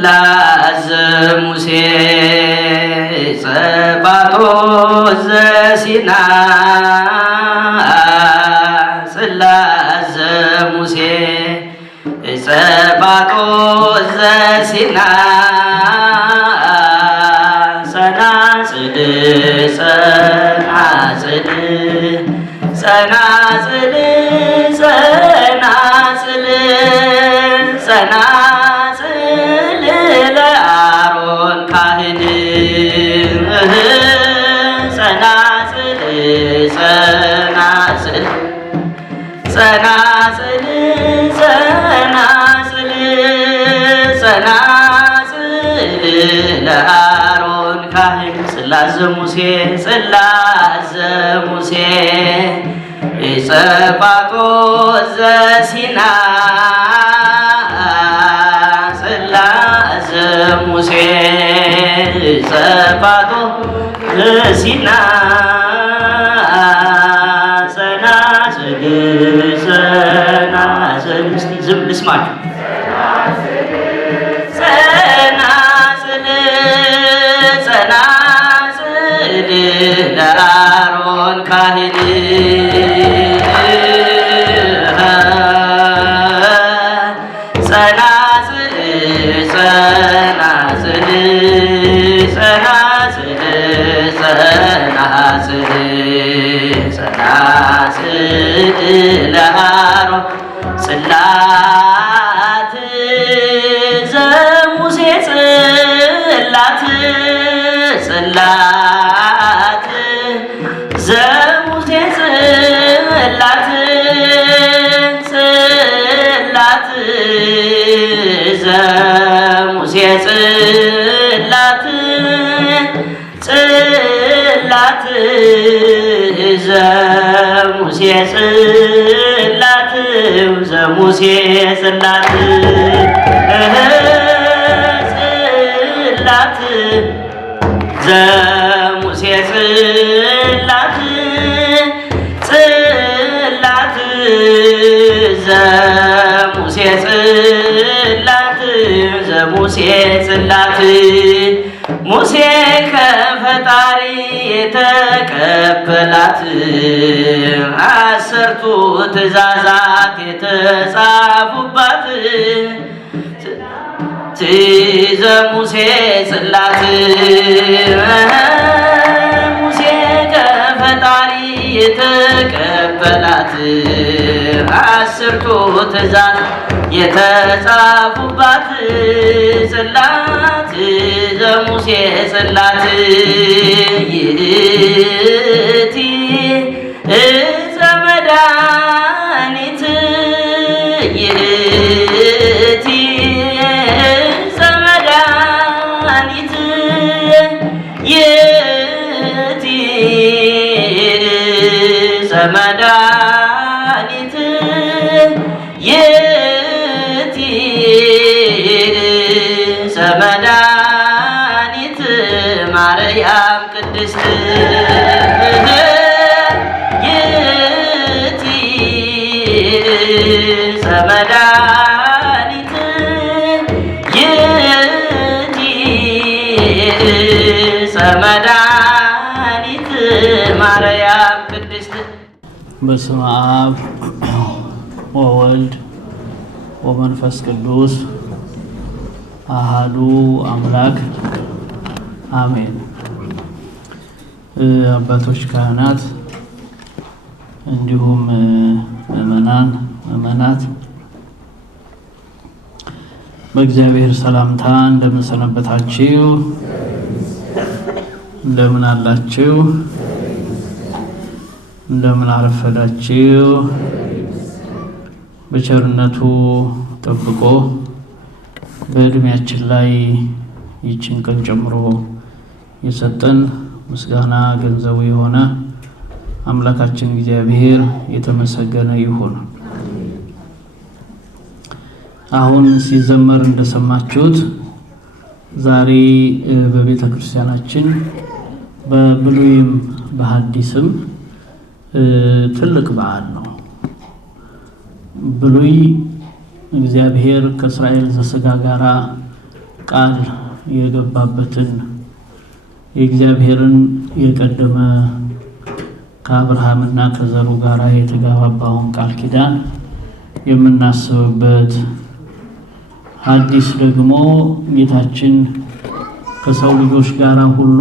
ጽላተ ሙሴ ጸባጦስ ዘሲና ጽላተ ሙሴ ጸባጦስ ዘሲና ጸናጽል ጸናጽል ጸናጽል ጸናጽል ጸናጽል ለአሮን ካህን ጸናጽል ጸናጽል ጸናጽል ጸናጽል ጸናጽል ለአሮን ካህን ጽላተ ሙሴ ጽላተ ሙሴ ጸባጦስ ዘሲና ጽላተ ሙሴ ጸባጦስ ዘሲና ጸናጽል ጸናጽል እስቲ ዝም ልስማችሁ ጸናጽል ጸናጽል ለአሮን ካህን ጸናጽል ጸናጽል ጸናጽል ጸናጽል ጸናጽል ለአሮን ጽላት ዘሙሴ ጽላት ጽላት ዘሙሴ ጽላት ጽላት ዘሙሴ ጽላት ጽላት ዘሙሴ ጽላት ዘሙሴ ጽላት ጽላት ዘሙሴ ጽላት ጽላት ዘሙሴ ጽላት ዘሙሴ ጽላት ሙሴ ከፈጣሪ የተቀበላት አሰርቱ ትእዛዛት የተጻፉባት ዘሙሴ ጽላት ሙሴ ከፈጣሪ የተቀበላት አሰርቱ ትእዛዛት የተጻፉባት ጽላት ዘሙሴ ጽላት ይእቲ ዕፀ መድኃኒት ይእቲ ዕፀ መድኃኒት ይእቲ ዕፀ መድኃኒት ይእቲ ዕፀ መድኃኒት ማርያም ቅድስት ይእቲ ዕፀ መድኃኒት ይእቲ ዕፀ መድኃኒት ማርያም ቅድስት። በስመ አብ ወወልድ ወመንፈስ ቅዱስ አሃዱ አምላክ አሜን። አባቶች፣ ካህናት እንዲሁም ምእመናን ምእመናት በእግዚአብሔር ሰላምታ እንደምን ሰነበታችሁ? እንደምን አላችሁ? እንደምን አረፈዳችሁ? በቸርነቱ ጠብቆ በእድሜያችን ላይ ይችን ቀን ጨምሮ የሰጠን ምስጋና ገንዘቡ የሆነ አምላካችን እግዚአብሔር የተመሰገነ ይሁን። አሁን ሲዘመር እንደሰማችሁት ዛሬ በቤተ ክርስቲያናችን በብሉይም በሐዲስም ትልቅ በዓል ነው። ብሉይ እግዚአብሔር ከእስራኤል ዘሥጋ ጋራ ቃል የገባበትን የእግዚአብሔርን የቀደመ ከአብርሃምና ከዘሩ ጋር የተጋባውን ቃል ኪዳን የምናስብበት ሐዲስ ደግሞ ጌታችን ከሰው ልጆች ጋር ሁሉ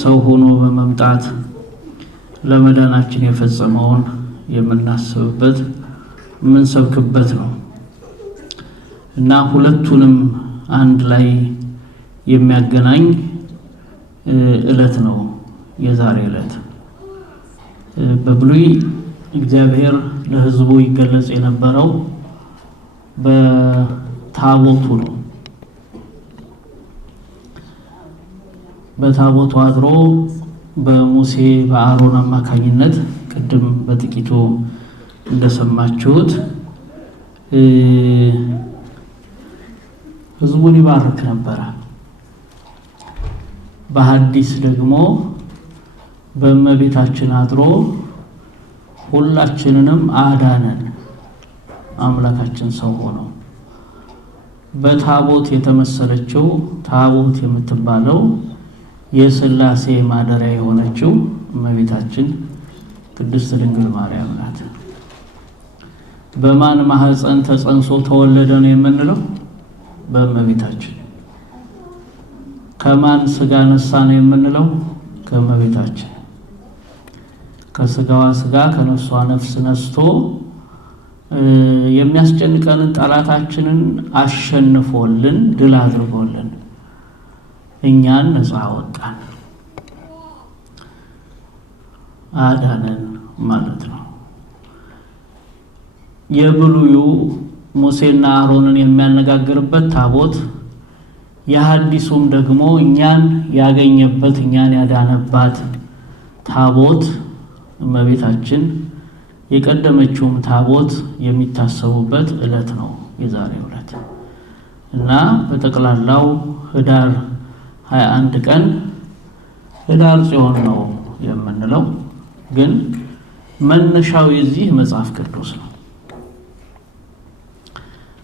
ሰው ሆኖ በመምጣት ለመዳናችን የፈጸመውን የምናስብበት የምንሰብክበት ነው እና ሁለቱንም አንድ ላይ የሚያገናኝ ዕለት ነው የዛሬ ዕለት። በብሉይ እግዚአብሔር ለሕዝቡ ይገለጽ የነበረው በታቦቱ ነው። በታቦቱ አድሮ በሙሴ በአሮን አማካኝነት ቅድም በጥቂቱ እንደሰማችሁት ሕዝቡን ይባርክ ነበረ። በሐዲስ ደግሞ በእመቤታችን አድሮ ሁላችንንም አዳነን። አምላካችን ሰው ሆኖ በታቦት የተመሰለችው ታቦት የምትባለው የሥላሴ ማደሪያ የሆነችው እመቤታችን ቅድስት ድንግል ማርያም ናት። በማን ማህፀን ተጸንሶ ተወለደ ነው የምንለው? በእመቤታችን። ከማን ስጋ ነሳ ነው የምንለው? ከእመቤታችን። ከስጋዋ ስጋ ከነፍሷ ነፍስ ነስቶ የሚያስጨንቀንን ጠላታችንን አሸንፎልን ድል አድርጎልን እኛን ነፃ አወጣን፣ አዳነን ማለት ነው። የብሉዩ ሙሴና አሮንን የሚያነጋግርበት ታቦት፣ የሐዲሱም ደግሞ እኛን ያገኘበት እኛን ያዳነባት ታቦት እመቤታችን የቀደመችውም ታቦት የሚታሰቡበት ዕለት ነው የዛሬው ዕለት እና በጠቅላላው ህዳር 21 ቀን ህዳር ጽዮን ነው የምንለው። ግን መነሻው የዚህ መጽሐፍ ቅዱስ ነው።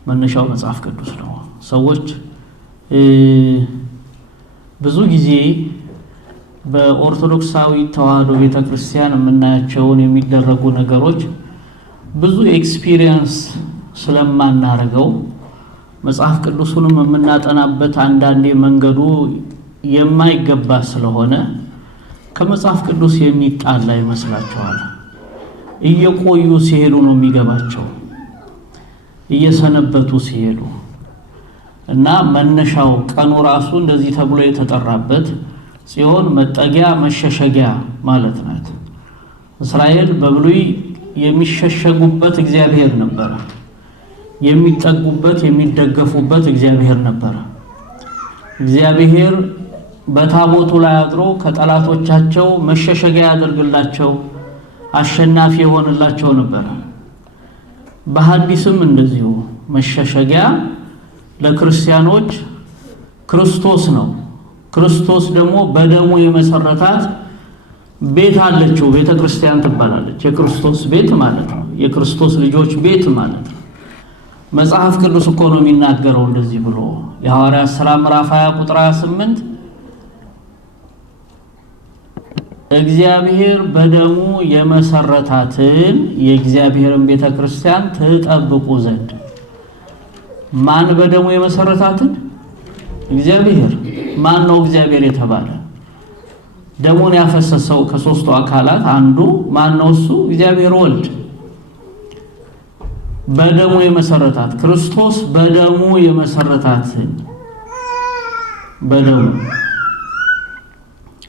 መነሻው መጽሐፍ ቅዱስ ነው። ሰዎች ብዙ ጊዜ በኦርቶዶክሳዊ ተዋህዶ ቤተክርስቲያን የምናያቸውን የሚደረጉ ነገሮች ብዙ ኤክስፒሪየንስ ስለማናረገው መጽሐፍ ቅዱስንም የምናጠናበት አንዳንዴ መንገዱ የማይገባ ስለሆነ ከመጽሐፍ ቅዱስ የሚጣላ ይመስላቸዋል። እየቆዩ ሲሄዱ ነው የሚገባቸው፣ እየሰነበቱ ሲሄዱ እና መነሻው ቀኑ ራሱ እንደዚህ ተብሎ የተጠራበት ጽዮን መጠጊያ መሸሸጊያ ማለት ናት። እስራኤል በብሉይ የሚሸሸጉበት እግዚአብሔር ነበረ። የሚጠጉበት የሚደገፉበት እግዚአብሔር ነበረ። እግዚአብሔር በታቦቱ ላይ አድሮ ከጠላቶቻቸው መሸሸጊያ ያደርግላቸው፣ አሸናፊ የሆንላቸው ነበረ። በሐዲስም እንደዚሁ መሸሸጊያ ለክርስቲያኖች ክርስቶስ ነው። ክርስቶስ ደግሞ በደሙ የመሰረታት ቤት አለችው፣ ቤተ ክርስቲያን ትባላለች። የክርስቶስ ቤት ማለት ነው። የክርስቶስ ልጆች ቤት ማለት ነው። መጽሐፍ ቅዱስ እኮ ነው የሚናገረው እንደዚህ ብሎ የሐዋርያት ሥራ ምዕራፍ 20 ቁጥር 28 እግዚአብሔር በደሙ የመሰረታትን የእግዚአብሔርን ቤተ ክርስቲያን ትጠብቁ ዘንድ። ማን በደሙ የመሰረታትን? እግዚአብሔር። ማን ነው እግዚአብሔር የተባለ? ደሙን ያፈሰሰው ከሦስቱ አካላት አንዱ ማን ነው? እሱ እግዚአብሔር ወልድ። በደሙ የመሰረታት ክርስቶስ በደሙ የመሰረታትን በደሙ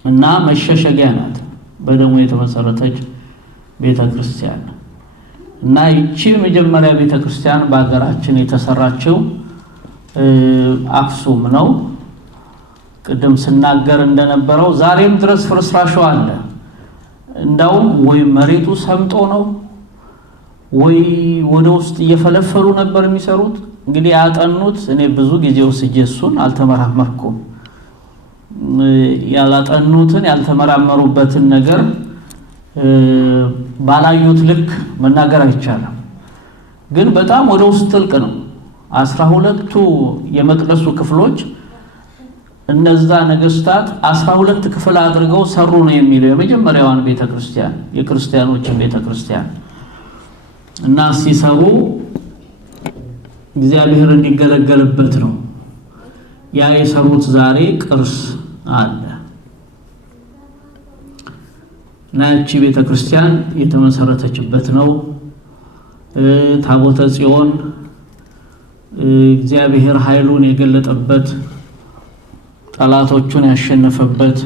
እና መሸሸጊያ ናት። በደሙ የተመሰረተች ቤተ ክርስቲያን እና ይቺ መጀመሪያ ቤተ ክርስቲያን በአገራችን የተሰራችው አክሱም ነው። ቅድም ስናገር እንደነበረው ዛሬም ድረስ ፍርስራሹ አለ። እንዳውም ወይ መሬቱ ሰምጦ ነው ወይ ወደ ውስጥ እየፈለፈሉ ነበር የሚሰሩት። እንግዲህ ያጠኑት እኔ ብዙ ጊዜ ወስጄ እሱን አልተመራመርኩም። ያላጠኑትን ያልተመራመሩበትን ነገር ባላዩት ልክ መናገር አይቻልም። ግን በጣም ወደ ውስጥ ጥልቅ ነው። 12ቱ የመቅደሱ ክፍሎች እነዛ ነገስታት 12 ክፍል አድርገው ሰሩ ነው የሚለው የመጀመሪያዋን ቤተክርስቲያን የክርስቲያኖችን ቤተክርስቲያን እና ሲሰሩ እግዚአብሔር እንዲገለገልበት ነው። ያ የሰሩት ዛሬ ቅርስ አለ። ናቺ ቤተክርስቲያን የተመሰረተችበት ነው። ታቦተ ጽዮን እግዚአብሔር ኃይሉን የገለጠበት ጠላቶቹን ያሸነፈበት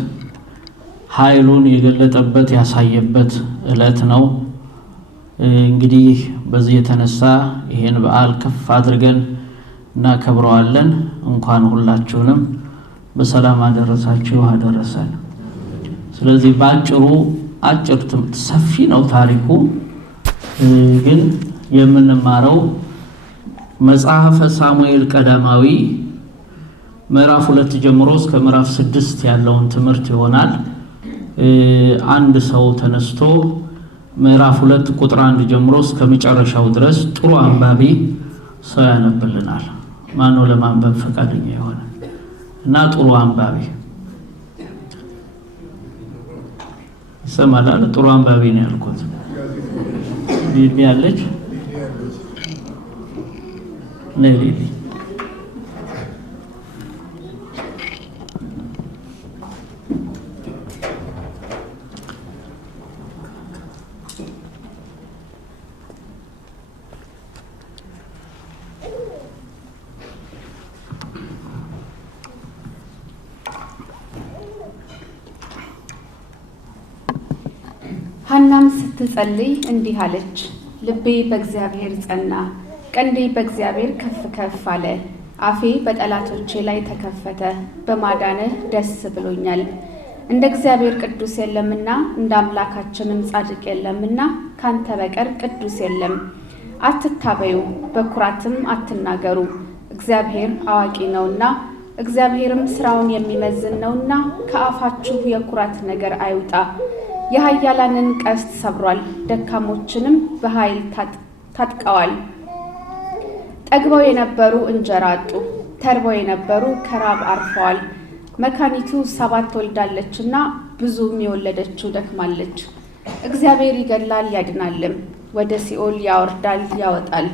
ኃይሉን የገለጠበት ያሳየበት ዕለት ነው። እንግዲህ በዚህ የተነሳ ይሄን በዓል ከፍ አድርገን እናከብረዋለን። እንኳን ሁላችሁንም በሰላም አደረሳችሁ አደረሰን። ስለዚህ ባጭሩ አጭር ሰፊ ነው ታሪኩ፣ ግን የምንማረው መጽሐፈ ሳሙኤል ቀዳማዊ ምዕራፍ 2 ጀምሮ እስከ ምዕራፍ 6 ያለውን ትምህርት ይሆናል። አንድ ሰው ተነስቶ ምዕራፍ 2 ቁጥር 1 ጀምሮ እስከ መጨረሻው ድረስ ጥሩ አንባቢ ሰው ያነብልናል። ማነው ለማንበብ ፈቃደኛ የሆነ እና ጥሩ አንባቢ ይሰማል? ጥሩ አንባቢ ነው ያልኩት። ቢቢ ያለች ነይ ሐናም ስትጸልይ እንዲህ አለች። ልቤ በእግዚአብሔር ጸና፣ ቀንዴ በእግዚአብሔር ከፍ ከፍ አለ። አፌ በጠላቶቼ ላይ ተከፈተ፣ በማዳንህ ደስ ብሎኛል። እንደ እግዚአብሔር ቅዱስ የለምና እንደ አምላካችንም ጻድቅ የለምና ካንተ በቀር ቅዱስ የለም። አትታበዩ፣ በኩራትም አትናገሩ። እግዚአብሔር አዋቂ ነውና እግዚአብሔርም ስራውን የሚመዝን ነውና ከአፋችሁ የኩራት ነገር አይውጣ። የኃያላንን ቀስት ሰብሯል፣ ደካሞችንም በኃይል ታጥቀዋል። ጠግበው የነበሩ እንጀራ አጡ፣ ተርበው የነበሩ ከራብ አርፈዋል። መካኒቱ 7 ወልዳለችና ብዙም የወለደችው ደክማለች። እግዚአብሔር ይገድላል ያድናልም፣ ወደ ሲኦል ያወርዳል ያወጣል።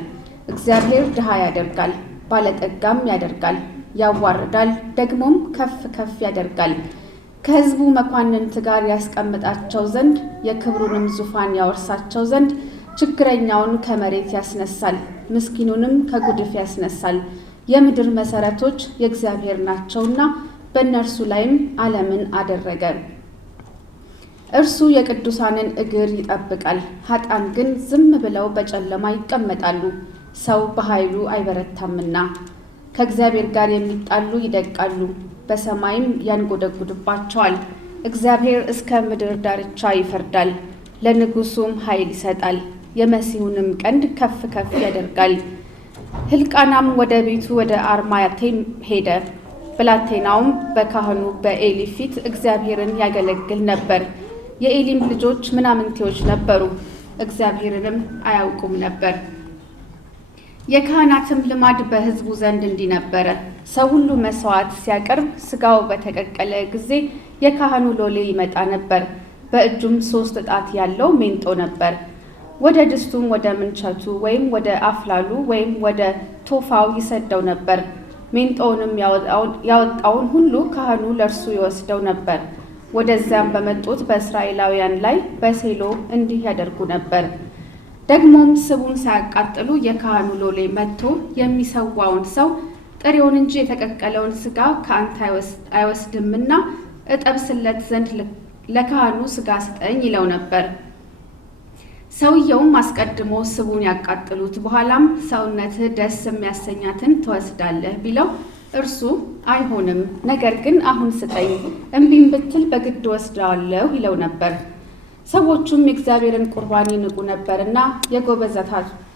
እግዚአብሔር ድሃ ያደርጋል፣ ባለጠጋም ያደርጋል፣ ያዋርዳል፣ ደግሞም ከፍ ከፍ ያደርጋል። ከሕዝቡ መኳንንት ጋር ያስቀምጣቸው ዘንድ የክብሩንም ዙፋን ያወርሳቸው ዘንድ ችግረኛውን ከመሬት ያስነሳል፣ ምስኪኑንም ከጉድፍ ያስነሳል። የምድር መሰረቶች የእግዚአብሔር ናቸውና በእነርሱ ላይም ዓለምን አደረገ። እርሱ የቅዱሳንን እግር ይጠብቃል፣ ኃጥአን ግን ዝም ብለው በጨለማ ይቀመጣሉ። ሰው በኃይሉ አይበረታምና ከእግዚአብሔር ጋር የሚጣሉ ይደቃሉ፣ በሰማይም ያንጎደጉድባቸዋል። እግዚአብሔር እስከ ምድር ዳርቻ ይፈርዳል፣ ለንጉሱም ኃይል ይሰጣል፣ የመሲሁንም ቀንድ ከፍ ከፍ ያደርጋል። ሕልቃናም ወደ ቤቱ ወደ አርማቴም ሄደ። ብላቴናውም በካህኑ በኤሊ ፊት እግዚአብሔርን ያገለግል ነበር። የኤሊም ልጆች ምናምንቴዎች ነበሩ፣ እግዚአብሔርንም አያውቁም ነበር። የካህናትም ልማድ በሕዝቡ ዘንድ እንዲህ ነበረ። ሰው ሁሉ መስዋዕት ሲያቀርብ ስጋው በተቀቀለ ጊዜ የካህኑ ሎሌ ይመጣ ነበር። በእጁም 3 ጣት ያለው ሜንጦ ነበር። ወደ ድስቱም ወደ ምንቸቱ ወይም ወደ አፍላሉ ወይም ወደ ቶፋው ይሰደው ነበር። ሜንጦውንም ያወጣውን ሁሉ ካህኑ ለእርሱ ይወስደው ነበር። ወደዚያም በመጡት በእስራኤላውያን ላይ በሴሎ እንዲህ ያደርጉ ነበር። ደግሞም ስቡን ሳያቃጥሉ የካህኑ ሎሌ መጥቶ የሚሰዋውን ሰው ጥሬውን እንጂ የተቀቀለውን ስጋ ከአንተ አይወስድምና እጠብስለት ዘንድ ለካህኑ ስጋ ስጠኝ ይለው ነበር። ሰውየውም አስቀድሞ ስቡን ያቃጥሉት በኋላም ሰውነትህ ደስ የሚያሰኛትን ትወስዳለህ ቢለው እርሱ አይሆንም፣ ነገር ግን አሁን ስጠኝ፣ እምቢም ብትል በግድ ወስደዋለሁ ይለው ነበር። ሰዎቹም የእግዚአብሔርን ቁርባን ይንቁ ነበርና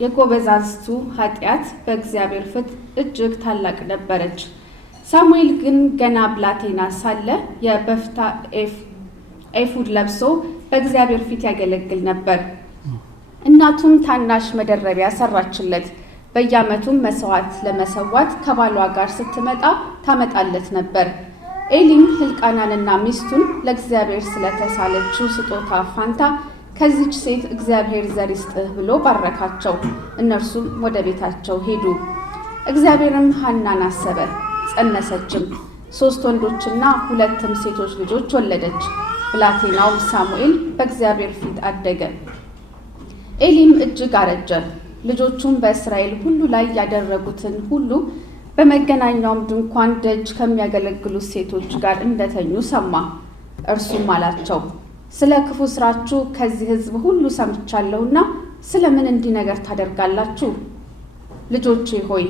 የጎበዛዝቱ ኃጢአት በእግዚአብሔር ፊት እጅግ ታላቅ ነበረች። ሳሙኤል ግን ገና ብላቴና ሳለ የበፍታ ኤፉድ ለብሶ በእግዚአብሔር ፊት ያገለግል ነበር። እናቱም ታናሽ መደረቢያ ሰራችለት፣ በየዓመቱም መስዋዕት ለመሰዋት ከባሏ ጋር ስትመጣ ታመጣለት ነበር። ኤሊም ሕልቃናንና ሚስቱን ለእግዚአብሔር ስለተሳለችው ስጦታ ፋንታ ከዚች ሴት እግዚአብሔር ዘር ይስጥህ ብሎ ባረካቸው። እነርሱም ወደ ቤታቸው ሄዱ። እግዚአብሔርም ሐናን አሰበ፣ ጸነሰችም፣ 3 ወንዶችና 2 ሴቶች ልጆች ወለደች። ብላቴናው ሳሙኤል በእግዚአብሔር ፊት አደገ። ኤሊም እጅግ አረጀ። ልጆቹም በእስራኤል ሁሉ ላይ ያደረጉትን ሁሉ በመገናኛውም ድንኳን ደጅ ከሚያገለግሉት ሴቶች ጋር እንደተኙ ሰማ። እርሱም አላቸው፣ ስለ ክፉ ስራችሁ ከዚህ ሕዝብ ሁሉ ሰምቻለሁና ስለምን እንዲህ ነገር ታደርጋላችሁ? ልጆቼ ሆይ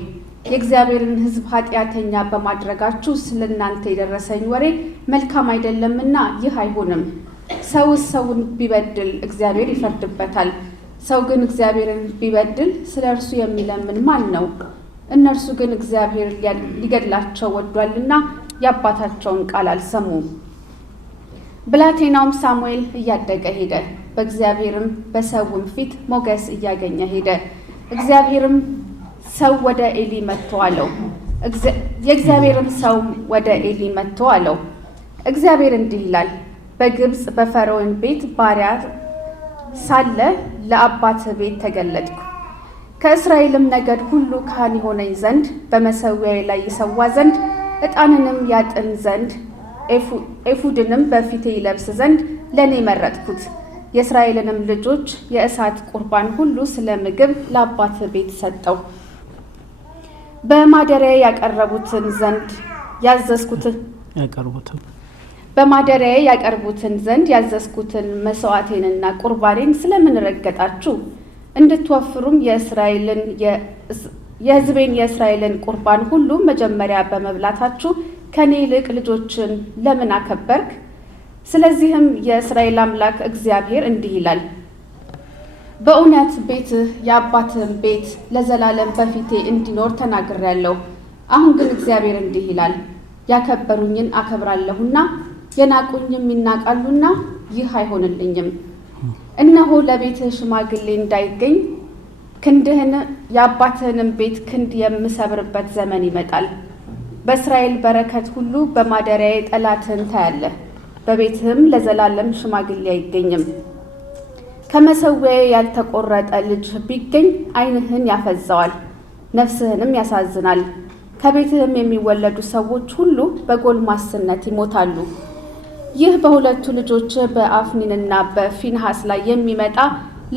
የእግዚአብሔርን ሕዝብ ኃጢአተኛ በማድረጋችሁ ስለ እናንተ የደረሰኝ ወሬ መልካም አይደለምና ይህ አይሆንም። ሰውስ ሰውን ቢበድል እግዚአብሔር ይፈርድበታል። ሰው ግን እግዚአብሔርን ቢበድል ስለ እርሱ የሚለምን ማን ነው? እነርሱ ግን እግዚአብሔር ሊገድላቸው ወዷልና የአባታቸውን ቃል አልሰሙም። ብላቴናውም ሳሙኤል እያደገ ሄደ፣ በእግዚአብሔርም በሰውም ፊት ሞገስ እያገኘ ሄደ። እግዚአብሔርም ሰው ወደ ኤሊ መጥቶ አለው የእግዚአብሔርም ሰው ወደ ኤሊ መጥቶ አለው፣ እግዚአብሔር እንዲህ ይላል፣ በግብፅ በፈርዖን ቤት ባሪያ ሳለ ለአባትህ ቤት ተገለጥኩ። ከእስራኤልም ነገድ ሁሉ ካህን ይሆነኝ ዘንድ በመሠዊያዬ ላይ ይሰዋ ዘንድ ዕጣንንም ያጥን ዘንድ ኤፉድንም በፊቴ ይለብስ ዘንድ ለእኔ መረጥኩት። የእስራኤልንም ልጆች የእሳት ቁርባን ሁሉ ስለ ምግብ ለአባትህ ቤት ሰጠው። በማደሪያዬ ያቀርቡትን ዘንድ ያዘዝኩትን መሥዋዕቴንና ቁርባኔን ስለምን ረገጣችሁ? እንድትወፍሩም የሕዝቤን የእስራኤልን ቁርባን ሁሉ መጀመሪያ በመብላታችሁ ከኔ ይልቅ ልጆችን ለምን አከበርክ? ስለዚህም የእስራኤል አምላክ እግዚአብሔር እንዲህ ይላል፣ በእውነት ቤትህ የአባትህም ቤት ለዘላለም በፊቴ እንዲኖር ተናግሬያለሁ። አሁን ግን እግዚአብሔር እንዲህ ይላል፣ ያከበሩኝን አከብራለሁና የናቁኝም ይናቃሉና ይህ አይሆንልኝም። እነሆ ለቤትህ ሽማግሌ እንዳይገኝ ክንድህን የአባትህንም ቤት ክንድ የምሰብርበት ዘመን ይመጣል። በእስራኤል በረከት ሁሉ በማደሪያዬ ጠላትህን ታያለህ። በቤትህም ለዘላለም ሽማግሌ አይገኝም። ከመሠዊያዬ ያልተቆረጠ ልጅ ቢገኝ ዓይንህን ያፈዘዋል፣ ነፍስህንም ያሳዝናል። ከቤትህም የሚወለዱ ሰዎች ሁሉ በጎልማስነት ይሞታሉ። ይህ በሁለቱ ልጆች በአፍኒንና በፊንሐስ ላይ የሚመጣ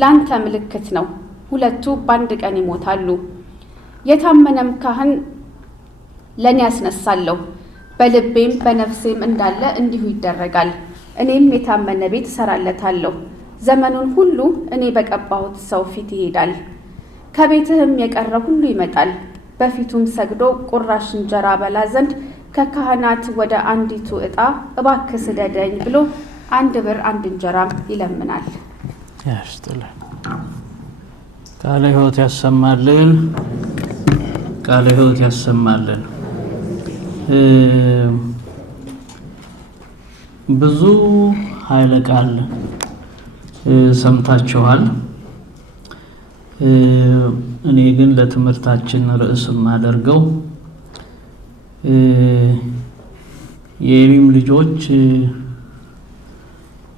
ላንተ ምልክት ነው። ሁለቱ በአንድ ቀን ይሞታሉ። የታመነም ካህን ለእኔ ያስነሳለሁ፣ በልቤም በነፍሴም እንዳለ እንዲሁ ይደረጋል። እኔም የታመነ ቤት እሰራለታለሁ። ዘመኑን ሁሉ እኔ በቀባሁት ሰው ፊት ይሄዳል። ከቤትህም የቀረ ሁሉ ይመጣል። በፊቱም ሰግዶ ቁራሽ እንጀራ በላ ዘንድ ከካህናት ወደ አንዲቱ ዕጣ እባክህ ስደደኝ ብሎ 1 ብር 1 እንጀራም ይለምናል። ያስጥልን። ቃለ ሕይወት ያሰማልን። ቃለ ሕይወት ያሰማልን። ብዙ ኃይለ ቃል ሰምታችኋል። እኔ ግን ለትምህርታችን ርዕስ የማደርገው የኤሊም ልጆች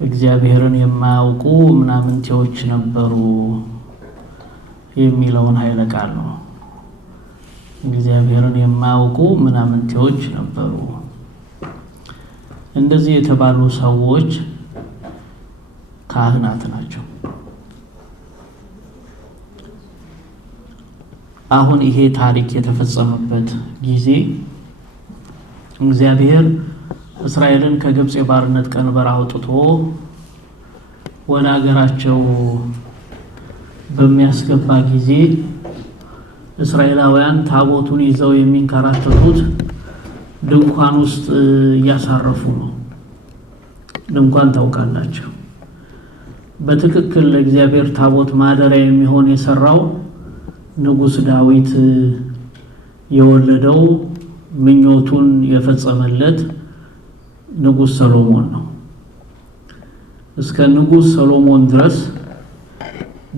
እግዚአብሔርን የማያውቁ ምናምንቴዎች ነበሩ የሚለውን ኃይለ ቃል ነው። እግዚአብሔርን የማያውቁ ምናምንቴዎች ነበሩ። እንደዚህ የተባሉ ሰዎች ካህናት ናቸው። አሁን ይሄ ታሪክ የተፈጸመበት ጊዜ እግዚአብሔር እስራኤልን ከግብጽ የባርነት ቀንበር አውጥቶ ወደ ሀገራቸው በሚያስገባ ጊዜ እስራኤላውያን ታቦቱን ይዘው የሚንከራተቱት ድንኳን ውስጥ እያሳረፉ ነው። ድንኳን ታውቃላችሁ። በትክክል ለእግዚአብሔር ታቦት ማደሪያ የሚሆን የሰራው ንጉሥ ዳዊት የወለደው ምኞቱን የፈጸመለት ንጉሥ ሰሎሞን ነው። እስከ ንጉሥ ሰሎሞን ድረስ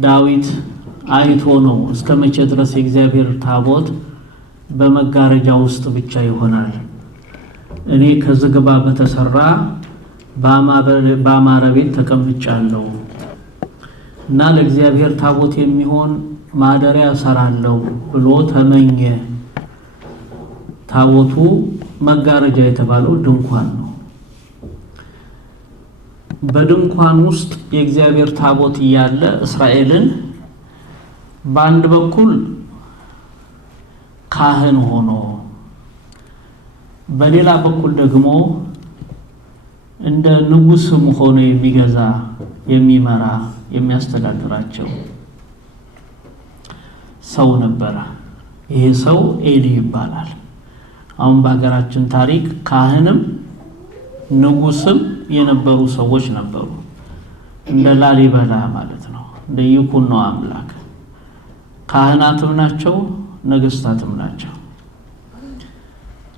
ዳዊት አይቶ ነው እስከ መቼ ድረስ የእግዚአብሔር ታቦት በመጋረጃ ውስጥ ብቻ ይሆናል? እኔ ከዝግባ በተሰራ በአማረ ቤት ተቀምጫለሁ እና ለእግዚአብሔር ታቦት የሚሆን ማደሪያ እሰራለሁ ብሎ ተመኘ። ታቦቱ መጋረጃ የተባለው ድንኳን ነው። በድንኳን ውስጥ የእግዚአብሔር ታቦት እያለ እስራኤልን በአንድ በኩል ካህን ሆኖ በሌላ በኩል ደግሞ እንደ ንጉስም ሆኖ የሚገዛ የሚመራ የሚያስተዳድራቸው ሰው ነበረ። ይሄ ሰው ኤሊ ይባላል። አሁን በሀገራችን ታሪክ ካህንም ንጉስም የነበሩ ሰዎች ነበሩ። እንደ ላሊበላ ማለት ነው። እንደ ይኩኖ አምላክ ካህናትም ናቸው፣ ነገስታትም ናቸው።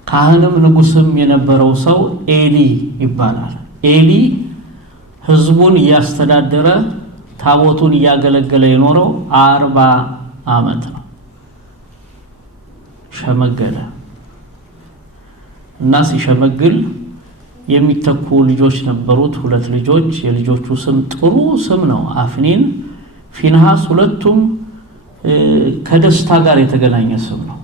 ካህንም ንጉስም የነበረው ሰው ኤሊ ይባላል። ኤሊ ህዝቡን እያስተዳደረ ታቦቱን እያገለገለ የኖረው 40 ዓመት ነው። ሸመገለ እና ሲሸመግል የሚተኩ ልጆች ነበሩት፣ 2 ልጆች። የልጆቹ ስም ጥሩ ስም ነው፣ አፍኒን፣ ፊንሃስ። ሁለቱም ከደስታ ጋር የተገናኘ ስም ነው።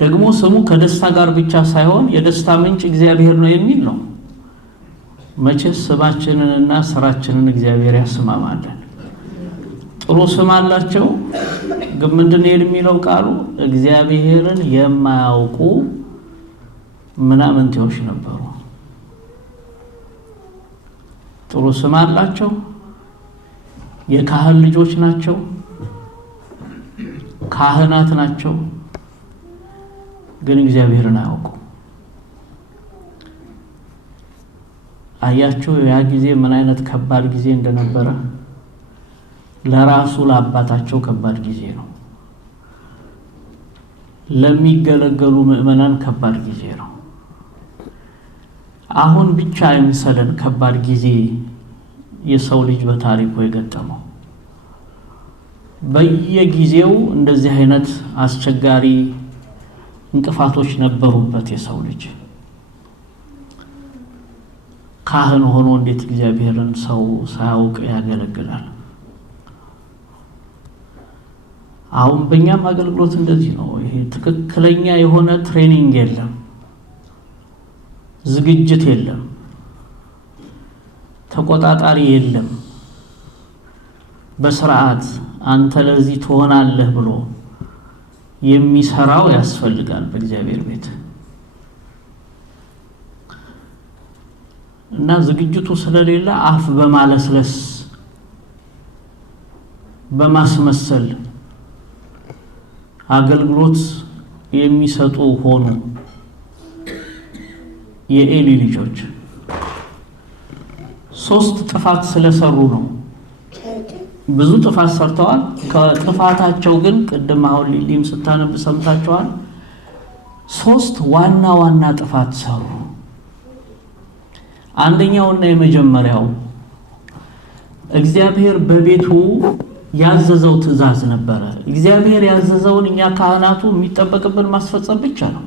ደግሞ ስሙ ከደስታ ጋር ብቻ ሳይሆን የደስታ ምንጭ እግዚአብሔር ነው የሚል ነው። መቼስ ስማችንንና ስራችንን እግዚአብሔር ያስማማለን። ጥሩ ስም አላቸው፣ ግን ምንድን ነው የሚለው ቃሉ? እግዚአብሔርን የማያውቁ ምናምንቴዎች ነበሩ። ጥሩ ስም አላቸው፣ የካህን ልጆች ናቸው፣ ካህናት ናቸው፣ ግን እግዚአብሔርን አያውቁ። አያችሁ ያ ጊዜ ምን አይነት ከባድ ጊዜ እንደነበረ። ለራሱ ለአባታቸው ከባድ ጊዜ ነው። ለሚገለገሉ ምእመናን ከባድ ጊዜ ነው። አሁን ብቻ አይምሰለን ከባድ ጊዜ የሰው ልጅ በታሪኩ የገጠመው። በየጊዜው እንደዚህ አይነት አስቸጋሪ እንቅፋቶች ነበሩበት የሰው ልጅ። ካህን ሆኖ እንዴት እግዚአብሔርን ሰው ሳያውቅ ያገለግላል? አሁን በእኛም አገልግሎት እንደዚህ ነው። ይሄ ትክክለኛ የሆነ ትሬኒንግ የለም፣ ዝግጅት የለም፣ ተቆጣጣሪ የለም። በስርዓት አንተ ለዚህ ትሆናለህ ብሎ የሚሰራው ያስፈልጋል በእግዚአብሔር ቤት። እና ዝግጅቱ ስለሌለ አፍ በማለስለስ በማስመሰል አገልግሎት የሚሰጡ ሆኑ የኤሊ ልጆች። 3 ጥፋት ስለሰሩ ነው። ብዙ ጥፋት ሰርተዋል። ከጥፋታቸው ግን ቅድም አሁን ሊሊም ስታነብ ሰምታችኋል። 3 ዋና ዋና ጥፋት ሰሩ። አንደኛውና የመጀመሪያው እግዚአብሔር በቤቱ ያዘዘው ትእዛዝ ነበረ። እግዚአብሔር ያዘዘውን እኛ ካህናቱ የሚጠበቅብን ማስፈጸም ብቻ ነው።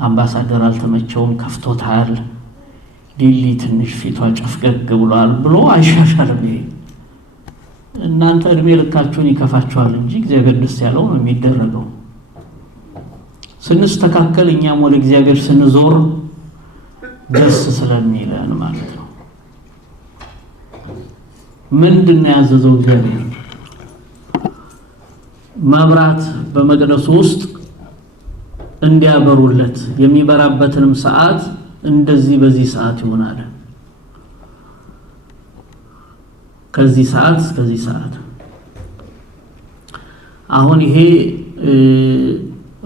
አምባሳደር አልተመቸውም፣ ከፍቶታል፣ ሊሊ ትንሽ ፊቷ ጨፍገግ ብሏል ብሎ አይሻሻልም። ይሄ እናንተ እድሜ ልካችሁን ይከፋችኋል እንጂ እግዚአብሔር ደስ ያለው ነው የሚደረገው። ስንስተካከል እኛም ወደ እግዚአብሔር ስንዞር ደስ ስለሚለን ማለት ነው። ምንድን ነው ያዘዘው እግዚአብሔር? መብራት በመቅደሱ ውስጥ እንዲያበሩለት የሚበራበትንም ሰዓት እንደዚህ በዚህ ሰዓት ይሆናል። ከዚህ ሰዓት እስከዚህ ሰዓት። አሁን ይሄ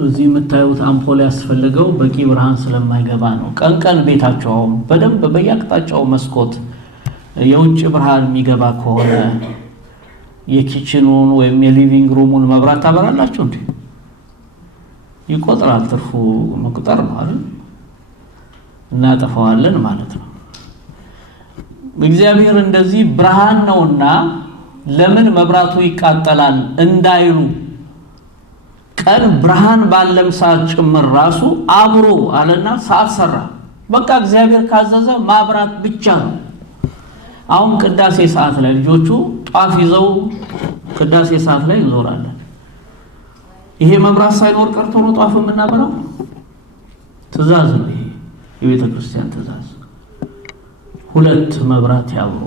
እዚህ የምታዩት አምፖል ያስፈልገው በቂ ብርሃን ስለማይገባ ነው። ቀን ቀን ቤታቸው በደንብ በየአቅጣጫው መስኮት የውጭ ብርሃን የሚገባ ከሆነ የኪችኑን ወይም የሊቪንግ ሩሙን መብራት ታበራላችሁ እንዴ? ይቆጥራል። ትርፉ መቁጠር ነው አይደል? እናጠፋዋለን ማለት ነው። እግዚአብሔር እንደዚህ ብርሃን ነውና ለምን መብራቱ ይቃጠላል እንዳይሉ ቀን ብርሃን ባለም ሰዓት ጭምር ራሱ አብሮ አለና ሰዓት ሰራ። በቃ እግዚአብሔር ካዘዘ ማብራት ብቻ ነው። አሁን ቅዳሴ ሰዓት ላይ ልጆቹ ጧፍ ይዘው ቅዳሴ ሰዓት ላይ እንዞራለን። ይሄ መብራት ሳይኖር ቀርቶ ነው ጧፍ የምናበራው? ትእዛዝ ነው ይሄ፣ የቤተ ክርስቲያን ትእዛዝ። ሁለት መብራት ያብሩ፣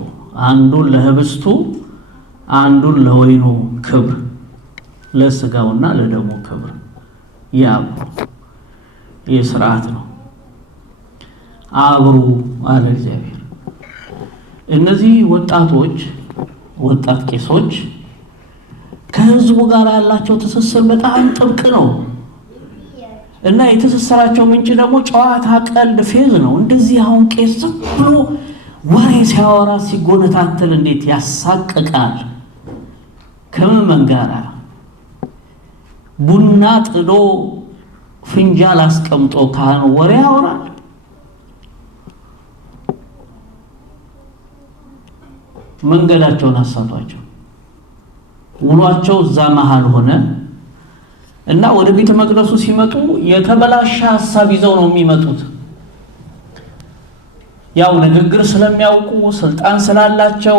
አንዱን ለህብስቱ አንዱን ለወይኑ ክብር፣ ለስጋውና ለደሙ ክብር ያብሩ። ይህ ስርዓት ነው። አብሩ አለ እግዚአብሔር። እነዚህ ወጣቶች ወጣት ቄሶች ከህዝቡ ጋር ያላቸው ትስስር በጣም ጥብቅ ነው እና የትስስራቸው ምንጭ ደግሞ ጨዋታ፣ ቀልድ፣ ፌዝ ነው። እንደዚህ አሁን ቄስ ዝም ብሎ ወሬ ሲያወራ ሲጎነታተል እንዴት ያሳቅቃል! ከምዕመን ጋር ቡና ጥዶ ፍንጃል አስቀምጦ ካህኑ ወሬ ያወራል። መንገዳቸውን አሳቷቸው። ውሏቸው እዛ መሃል ሆነ እና ወደ ቤተ መቅደሱ ሲመጡ የተበላሸ ሐሳብ ይዘው ነው የሚመጡት። ያው ንግግር ስለሚያውቁ ስልጣን ስላላቸው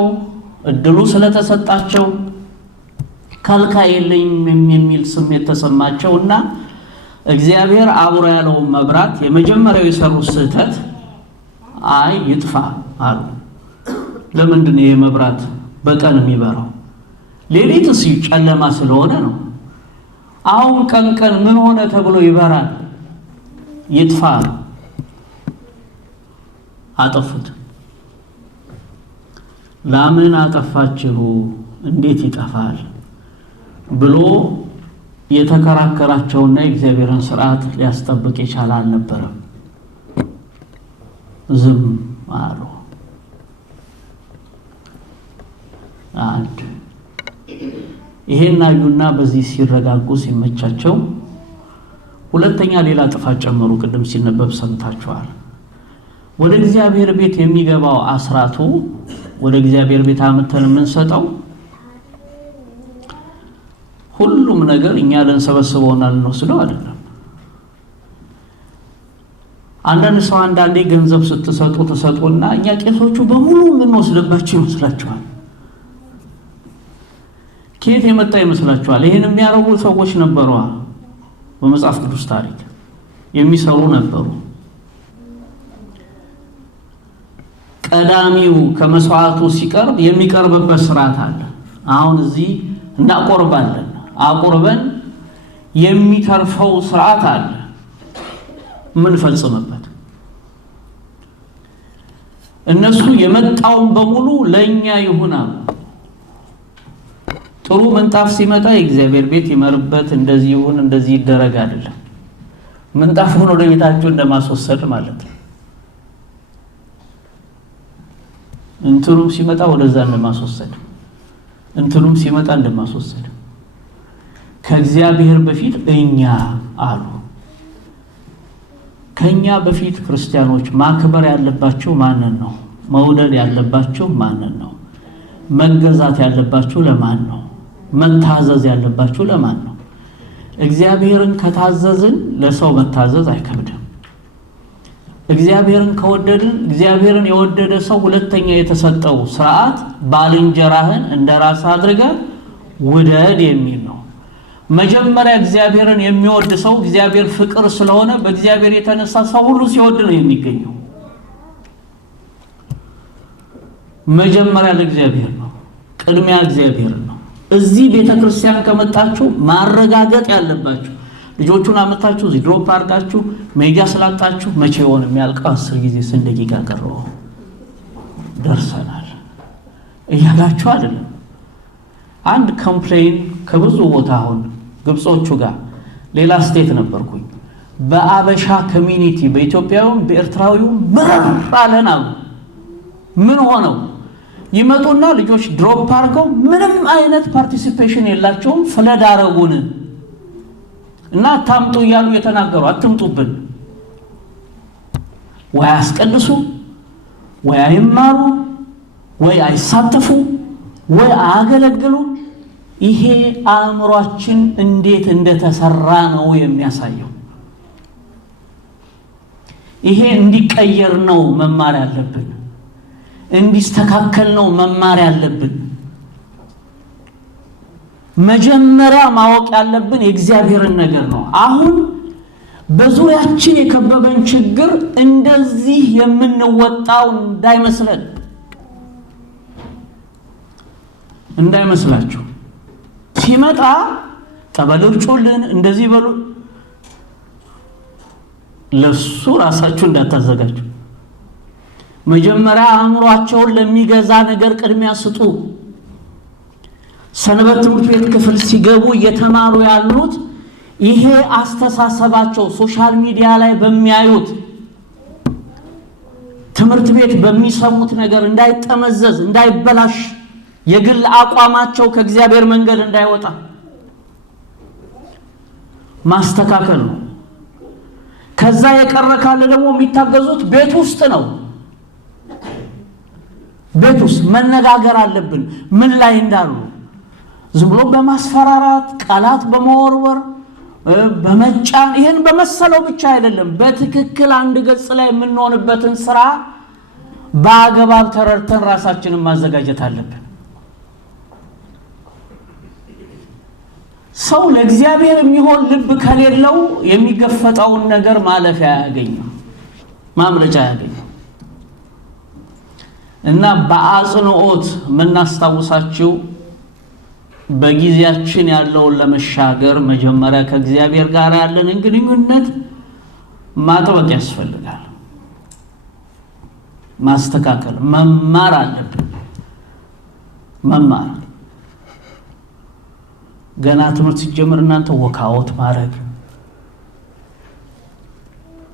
እድሉ ስለተሰጣቸው ከልካይ የለኝም የሚል ስሜት ተሰማቸውና እግዚአብሔር አብሮ ያለውን መብራት የመጀመሪያው የሰሩት ስህተት አይ ይጥፋ አሉ። ለምንድን ነው የመብራት በቀን የሚበራው? ሌሊትስ ጨለማ ስለሆነ ነው። አሁን ቀን ቀን ምን ሆነ ተብሎ ይበራል? ይጥፋ። አጠፉት። ለምን አጠፋችሁ? እንዴት ይጠፋል ብሎ የተከራከራቸውና የእግዚአብሔርን ሥርዓት ሊያስጠብቅ የቻለ አልነበረም። ዝም አሉ። አንድ ይሄን አዩና በዚህ ሲረጋጉ ሲመቻቸው ሁለተኛ ሌላ ጥፋት ጨመሩ። ቅድም ሲነበብ ሰምታችኋል። ወደ እግዚአብሔር ቤት የሚገባው አስራቱ ወደ እግዚአብሔር ቤት አመተን የምንሰጠው ሁሉም ነገር እኛ ልንሰበስበውና ልንወስደው አይደለም። አንዳንድ ሰው አንዳንዴ ገንዘብ ስትሰጡ ተሰጡና እኛ ቄሶቹ በሙሉ የምንወስድባቸው ይመስላችኋል። ከየት የመጣ ይመስላችኋል? ይሄን የሚያረጉ ሰዎች ነበሩ። በመጽሐፍ ቅዱስ ታሪክ የሚሰሩ ነበሩ። ቀዳሚው ከመስዋዕቱ ሲቀርብ የሚቀርብበት ስርዓት አለ። አሁን እዚህ እናቆርባለን። አቆርበን የሚተርፈው ስርዓት አለ ምን ፈጽመበት። እነሱ የመጣውን በሙሉ ለኛ ይሁናል። ጥሩ ምንጣፍ ሲመጣ የእግዚአብሔር ቤት ይመርበት፣ እንደዚህ ይሁን እንደዚህ ይደረግ አይደለም። ምንጣፉን ወደ ቤታቸው እንደማስወሰድ ማለት ነው። እንትኑም ሲመጣ ወደዛ እንደማስወሰድ፣ እንትኑም ሲመጣ እንደማስወሰድ። ከእግዚአብሔር በፊት እኛ አሉ። ከኛ በፊት ክርስቲያኖች ማክበር ያለባቸው ማንን ነው? መውደድ ያለባቸው ማንን ነው? መገዛት ያለባቸው ለማን ነው? መታዘዝ ያለባቸው ለማን ነው? እግዚአብሔርን ከታዘዝን ለሰው መታዘዝ አይከብድም። እግዚአብሔርን ከወደድን እግዚአብሔርን የወደደ ሰው ሁለተኛ የተሰጠው ስርዓት ባልንጀራህን እንደራስ አድርገህ ውደድ የሚል ነው። መጀመሪያ እግዚአብሔርን የሚወድ ሰው እግዚአብሔር ፍቅር ስለሆነ በእግዚአብሔር የተነሳ ሰው ሁሉ ሲወድ ነው የሚገኘው። መጀመሪያ ለእግዚአብሔር ነው፣ ቅድሚያ እግዚአብሔር ነው። እዚህ ቤተክርስቲያን ከመጣችሁ ማረጋገጥ ያለባችሁ ልጆቹን አመጣችሁ እዚህ ድሮፕ አድርጋችሁ ሜጃ ስላጣችሁ መቼ ይሆን የሚያልቀው? 10 ጊዜ ስንት ደቂቃ ቀረው ደርሰናል እያላችሁ አይደለም። አንድ ኮምፕሌን ከብዙ ቦታ አሁን ግብጾቹ ጋር ሌላ ስቴት ነበርኩኝ። በአበሻ ኮሚኒቲ በኢትዮጵያውም በኤርትራዊውም ምርር አለን አሉ። ምን ሆነው ይመጡና ልጆች ድሮፕ አድርገው ምንም አይነት ፓርቲሲፔሽን የላቸውም። ፍለድ አረጉን እና አታምጡ እያሉ የተናገሩ። አትምጡብን፣ ወይ አስቀድሱ፣ ወይ አይማሩ፣ ወይ አይሳተፉ፣ ወይ አገለግሉ። ይሄ አእምሯችን እንዴት እንደተሰራ ነው የሚያሳየው። ይሄ እንዲቀየር ነው መማር ያለብን፣ እንዲስተካከል ነው መማር ያለብን። መጀመሪያ ማወቅ ያለብን የእግዚአብሔርን ነገር ነው። አሁን በዙሪያችን የከበበን ችግር እንደዚህ የምንወጣው እንዳይመስላችሁ። ሲመጣ ጠበል እርጩልን እንደዚህ በሉ፣ ለሱ ራሳችሁ እንዳታዘጋጁ። መጀመሪያ አእምሯቸውን ለሚገዛ ነገር ቅድሚያ ስጡ። ሰንበት ትምህርት ቤት ክፍል ሲገቡ እየተማሩ ያሉት ይሄ አስተሳሰባቸው ሶሻል ሚዲያ ላይ በሚያዩት ትምህርት ቤት በሚሰሙት ነገር እንዳይጠመዘዝ፣ እንዳይበላሽ፣ የግል አቋማቸው ከእግዚአብሔር መንገድ እንዳይወጣ ማስተካከል ነው። ከዛ የቀረ ካለ ደግሞ የሚታገዙት ቤት ውስጥ ነው። ቤት ውስጥ መነጋገር አለብን ምን ላይ እንዳሉ። ዝም ብሎ በማስፈራራት ቃላት በመወርወር በመጫን ይሄን በመሰለው ብቻ አይደለም። በትክክል አንድ ገጽ ላይ የምንሆንበትን ስራ በአግባብ ተረድተን ራሳችንን ማዘጋጀት አለብን። ሰው ለእግዚአብሔር የሚሆን ልብ ከሌለው የሚገፈጠውን ነገር ማለፊያ ያገኛል፣ ማምለጫ ያገኛል። እና በአጽንኦት የምናስታውሳችሁ በጊዜያችን ያለውን ለመሻገር መጀመሪያ ከእግዚአብሔር ጋር ያለንን ግንኙነት ማጥበቅ ያስፈልጋል። ማስተካከል፣ መማር አለብን። መማር ገና ትምህርት ሲጀምር እናንተ ወካውት ማድረግ፣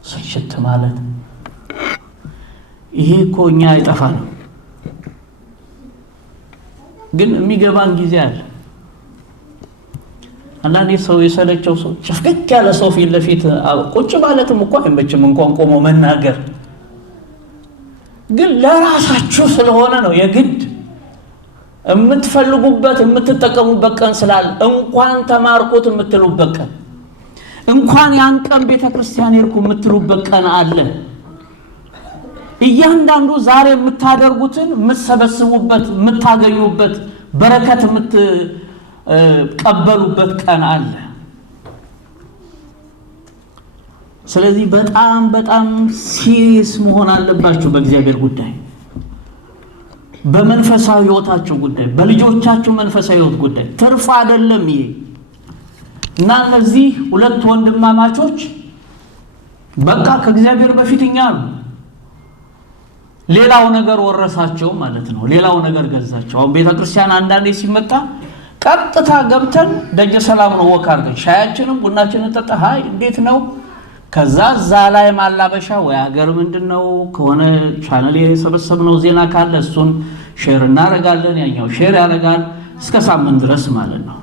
ስልችት ማለት ይሄ እኮ እኛ አይጠፋንም፣ ግን የሚገባን ጊዜ አለ። አንዳንዴ ሰው የሰለቸው ሰው ጭፍቅቅ ያለ ሰው ፊት ለፊት ቁጭ ማለትም እኮ አይመችም፣ እንኳን ቆሞ መናገር። ግን ለራሳችሁ ስለሆነ ነው የግድ የምትፈልጉበት የምትጠቀሙበት ቀን ስላለ እንኳን ተማርኩት የምትሉበት ቀን፣ እንኳን ያን ቀን ቤተክርስቲያን ሄድኩ የምትሉበት ቀን አለ። እያንዳንዱ ዛሬ የምታደርጉትን የምትሰበስቡበት፣ የምታገኙበት፣ በረከት የምትቀበሉበት ቀን አለ። ስለዚህ በጣም በጣም ሲሪየስ መሆን አለባችሁ በእግዚአብሔር ጉዳይ፣ በመንፈሳዊ ሕይወታችሁ ጉዳይ፣ በልጆቻችሁ መንፈሳዊ ሕይወት ጉዳይ። ትርፍ አይደለም ይሄ። እና እነዚህ ሁለት ወንድማማቾች በቃ ከእግዚአብሔር በፊትኛ ነው። ሌላው ነገር ወረሳቸው ማለት ነው። ሌላው ነገር ገዛቸው። አሁን ቤተክርስቲያን አንዳንዴ ሲመጣ ቀጥታ ገብተን ደጀ ሰላም ነው ወክ አድርገን ሻያችንን ቡናችንን ጠጣ፣ ሃይ እንዴት ነው? ከዛ እዛ ላይ ማላበሻ ወይ ሀገር ምንድነው ከሆነ ቻናል የሰበሰብነው ዜና ካለ እሱን ሼር እናደርጋለን፣ ያኛው ሼር ያደርጋል፣ እስከ ሳምንት ድረስ ማለት ነው።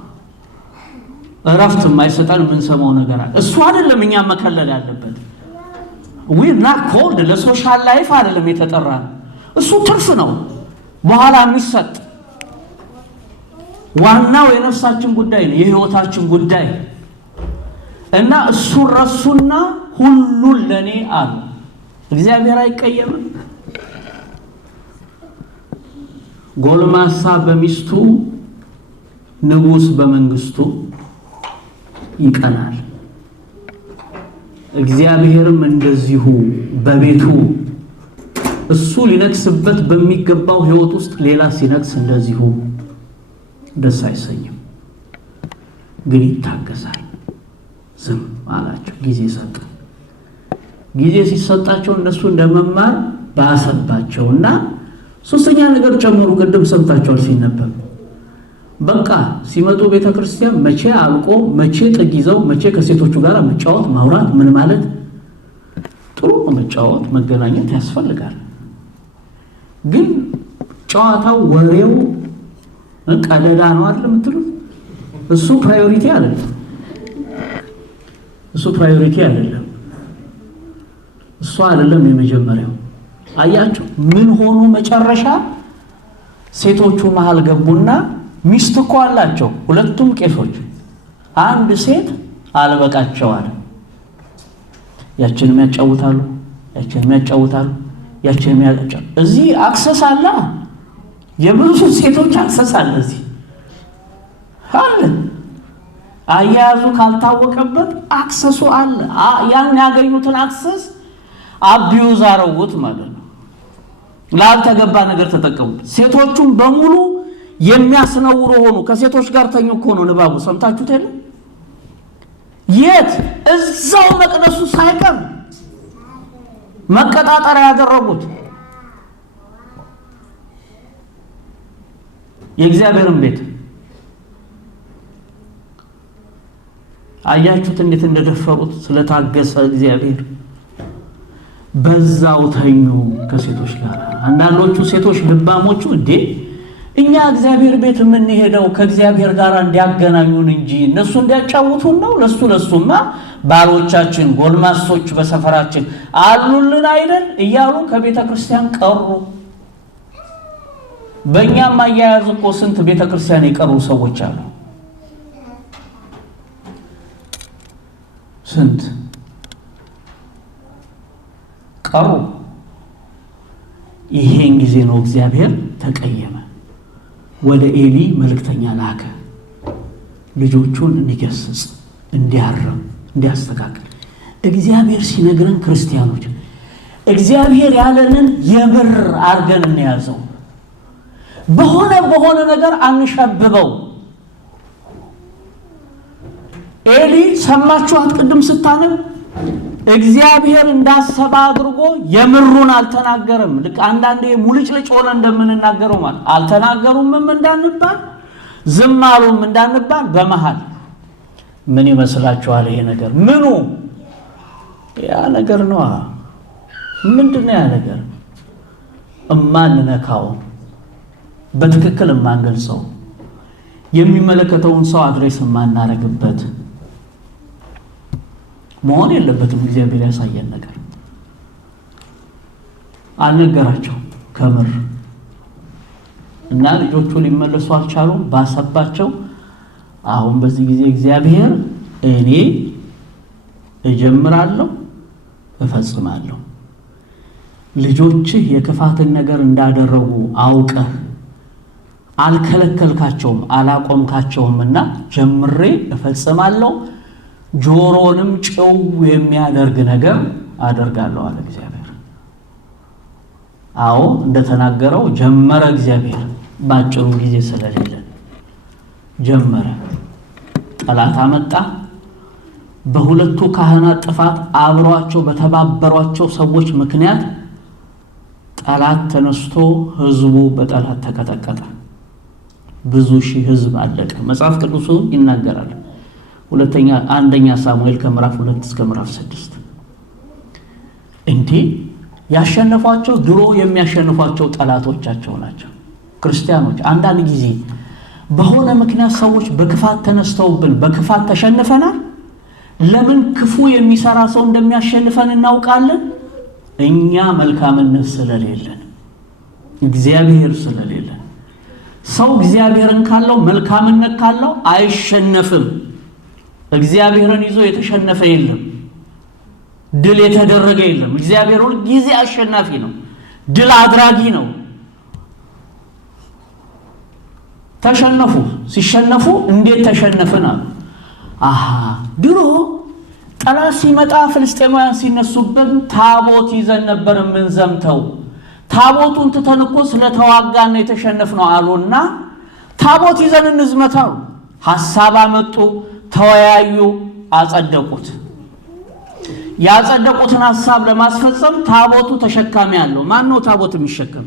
እረፍት የማይሰጠን የምንሰማው ነገር አለ። እሱ አይደለም እኛ መከለል ያለበት። we're not called ለሶሻል ላይፍ አይደለም የተጠራን። እሱ ትርፍ ነው በኋላ የሚሰጥ። ዋናው የነፍሳችን ጉዳይ ነው፣ የህይወታችን ጉዳይ እና እሱ ረሱና ሁሉን ለኔ አሉ። እግዚአብሔር አይቀየምም። ጎልማሳ በሚስቱ ንጉስ በመንግስቱ ይቀናል። እግዚአብሔርም እንደዚሁ በቤቱ እሱ ሊነክስበት በሚገባው ህይወት ውስጥ ሌላ ሲነክስ እንደዚሁ ደስ አይሰኝም፣ ግን ይታገሳል። ዝም አላቸው፣ ጊዜ ሰጠ። ጊዜ ሲሰጣቸው እነሱ እንደመማር ባሰባቸውና ሶስተኛ ነገር ጨመሩ። ቅድም ሰምታችኋል ሲነበብ። በቃ ሲመጡ ቤተክርስቲያን መቼ አልቆ መቼ ጥግ ይዘው መቼ ከሴቶቹ ጋር መጫወት ማውራት ምን ማለት ጥሩ መጫወት መገናኘት ያስፈልጋል። ግን ጨዋታው ወሬው ቀለዳ ነው አይደል የምትሉት? እሱ ፕራዮሪቲ አይደለም። እሱ ፕራዮሪቲ አይደለም። እሱ አይደለም የመጀመሪያው። አያችሁ ምን ሆኖ መጨረሻ ሴቶቹ መሃል ገቡና ሚስት እኮ አላቸው ሁለቱም ቄሶች፣ አንድ ሴት አልበቃቸዋል። ያችንም ያጫውታሉ፣ ያችንም ያጫውታሉ። እዚህ አክሰስ አለ፣ የብዙ ሴቶች አክሰስ አለ እዚህ አለ። አያያዙ ካልታወቀበት አክሰሱ አለ። ያን ያገኙትን አክሰስ አቢዩዝ አረጉት ማለት ነው። ላልተገባ ነገር ተጠቀሙት። ሴቶቹም በሙሉ የሚያስነውሩ ሆኑ። ከሴቶች ጋር ተኙ እኮ ነው ንባቡ። ሰምታችሁት የለ? የት? እዛው መቅደሱ ሳይቀር መቀጣጠሪያ ያደረጉት የእግዚአብሔርን ቤት። አያችሁት እንዴት እንደደፈሩት? ስለታገሰ እግዚአብሔር በዛው ተኙ ከሴቶች ጋር። አንዳንዶቹ ሴቶች ልባሞቹ እንዴ እኛ እግዚአብሔር ቤት የምንሄደው ከእግዚአብሔር ጋር እንዲያገናኙን እንጂ እነሱ እንዲያጫውቱን ነው? ለሱማ ባሎቻችን ጎልማሶች በሰፈራችን አሉልን አይደል እያሉ ከቤተ ክርስቲያን ቀሩ። በእኛም አያያዝ እኮ ስንት ቤተ ክርስቲያን የቀሩ ሰዎች አሉ። ስንት ቀሩ። ይሄን ጊዜ ነው እግዚአብሔር ተቀየመ። ወደ ኤሊ መልእክተኛ ላከ፣ ልጆቹን እንዲገስጽ፣ እንዲያርም፣ እንዲያስተካክል። እግዚአብሔር ሲነግረን ክርስቲያኖች እግዚአብሔር ያለንን የምር አድርገን እንያዘው። በሆነ ነገር አንሸብበው። ኤሊ ሰማችኋት? ቅድም ስታነብ እግዚአብሔር እንዳሰበ አድርጎ የምሩን አልተናገረም። ልክ አንዳንዴ ሙልጭልጭ ሆነ እንደምንናገረው ማለት አልተናገሩምም እንዳንባል፣ ዝም አሉም እንዳንባል፣ በመሃል ምን ይመስላችኋል? ይሄ ነገር ምኑ? ያ ነገር ነው። ምንድነው ያ ነገር? እማንነካው፣ በትክክል እማንገልጸው፣ የሚመለከተውን ሰው አድሬስ የማናረግበት መሆን የለበትም። እግዚአብሔር ያሳየን ነገር አልነገራቸው ከምር እና ልጆቹ ሊመለሱ አልቻሉም፣ ባሰባቸው። አሁን በዚህ ጊዜ እግዚአብሔር እኔ እጀምራለሁ እፈጽማለሁ፣ ልጆችህ የክፋትን ነገር እንዳደረጉ አውቀህ አልከለከልካቸውም አላቆምካቸውምና ጀምሬ እፈጽማለሁ፣ ጆሮንም ጨው የሚያደርግ ነገር አደርጋለሁ አለ እግዚአብሔር። አዎ እንደተናገረው ጀመረ እግዚአብሔር። ባጭሩ ጊዜ ስለሌለ ጀመረ። ጠላት አመጣ። በሁለቱ ካህናት ጥፋት አብሯቸው በተባበሯቸው ሰዎች ምክንያት ጠላት ተነስቶ ህዝቡ በጠላት ተቀጠቀጠ። ብዙ ሺህ ህዝብ አለቀ። መጽሐፍ ቅዱሱ ይናገራል። አንደኛ ሳሙኤል ከምዕራፍ 2 እስከ ምዕራፍ 6 እንዴ ያሸነፏቸው ድሮ የሚያሸንፏቸው ጠላቶቻቸው ናቸው። ክርስቲያኖች አንዳንድ ጊዜ በሆነ ምክንያት ሰዎች በክፋት ተነስተውብን በክፋት ተሸንፈናል። ለምን ክፉ የሚሰራ ሰው እንደሚያሸንፈን እናውቃለን። እኛ መልካምነት ስለሌለን፣ እግዚአብሔር ስለሌለን። ሰው እግዚአብሔርን ካለው መልካምነት ካለው አይሸነፍም። እግዚአብሔርን ይዞ የተሸነፈ የለም፣ ድል የተደረገ የለም። እግዚአብሔር ሁሉ ጊዜ አሸናፊ ነው፣ ድል አድራጊ ነው። ተሸነፉ። ሲሸነፉ እንዴት ተሸነፍን አሉ። ድሮ ጠላት ሲመጣ ፍልስጤማውያን ሲነሱብን ታቦት ይዘን ነበር የምንዘምተው። ታቦቱን ትተን እኮ ስለተዋጋን የተሸነፍነው አሉና ታቦት ይዘን እንዝመታው። ሐሳብ አመጡ፣ ተወያዩ፣ አጸደቁት። ያጸደቁትን ሐሳብ ለማስፈጸም ታቦቱ ተሸካሚ ያለው ማን ነው? ታቦት የሚሸከም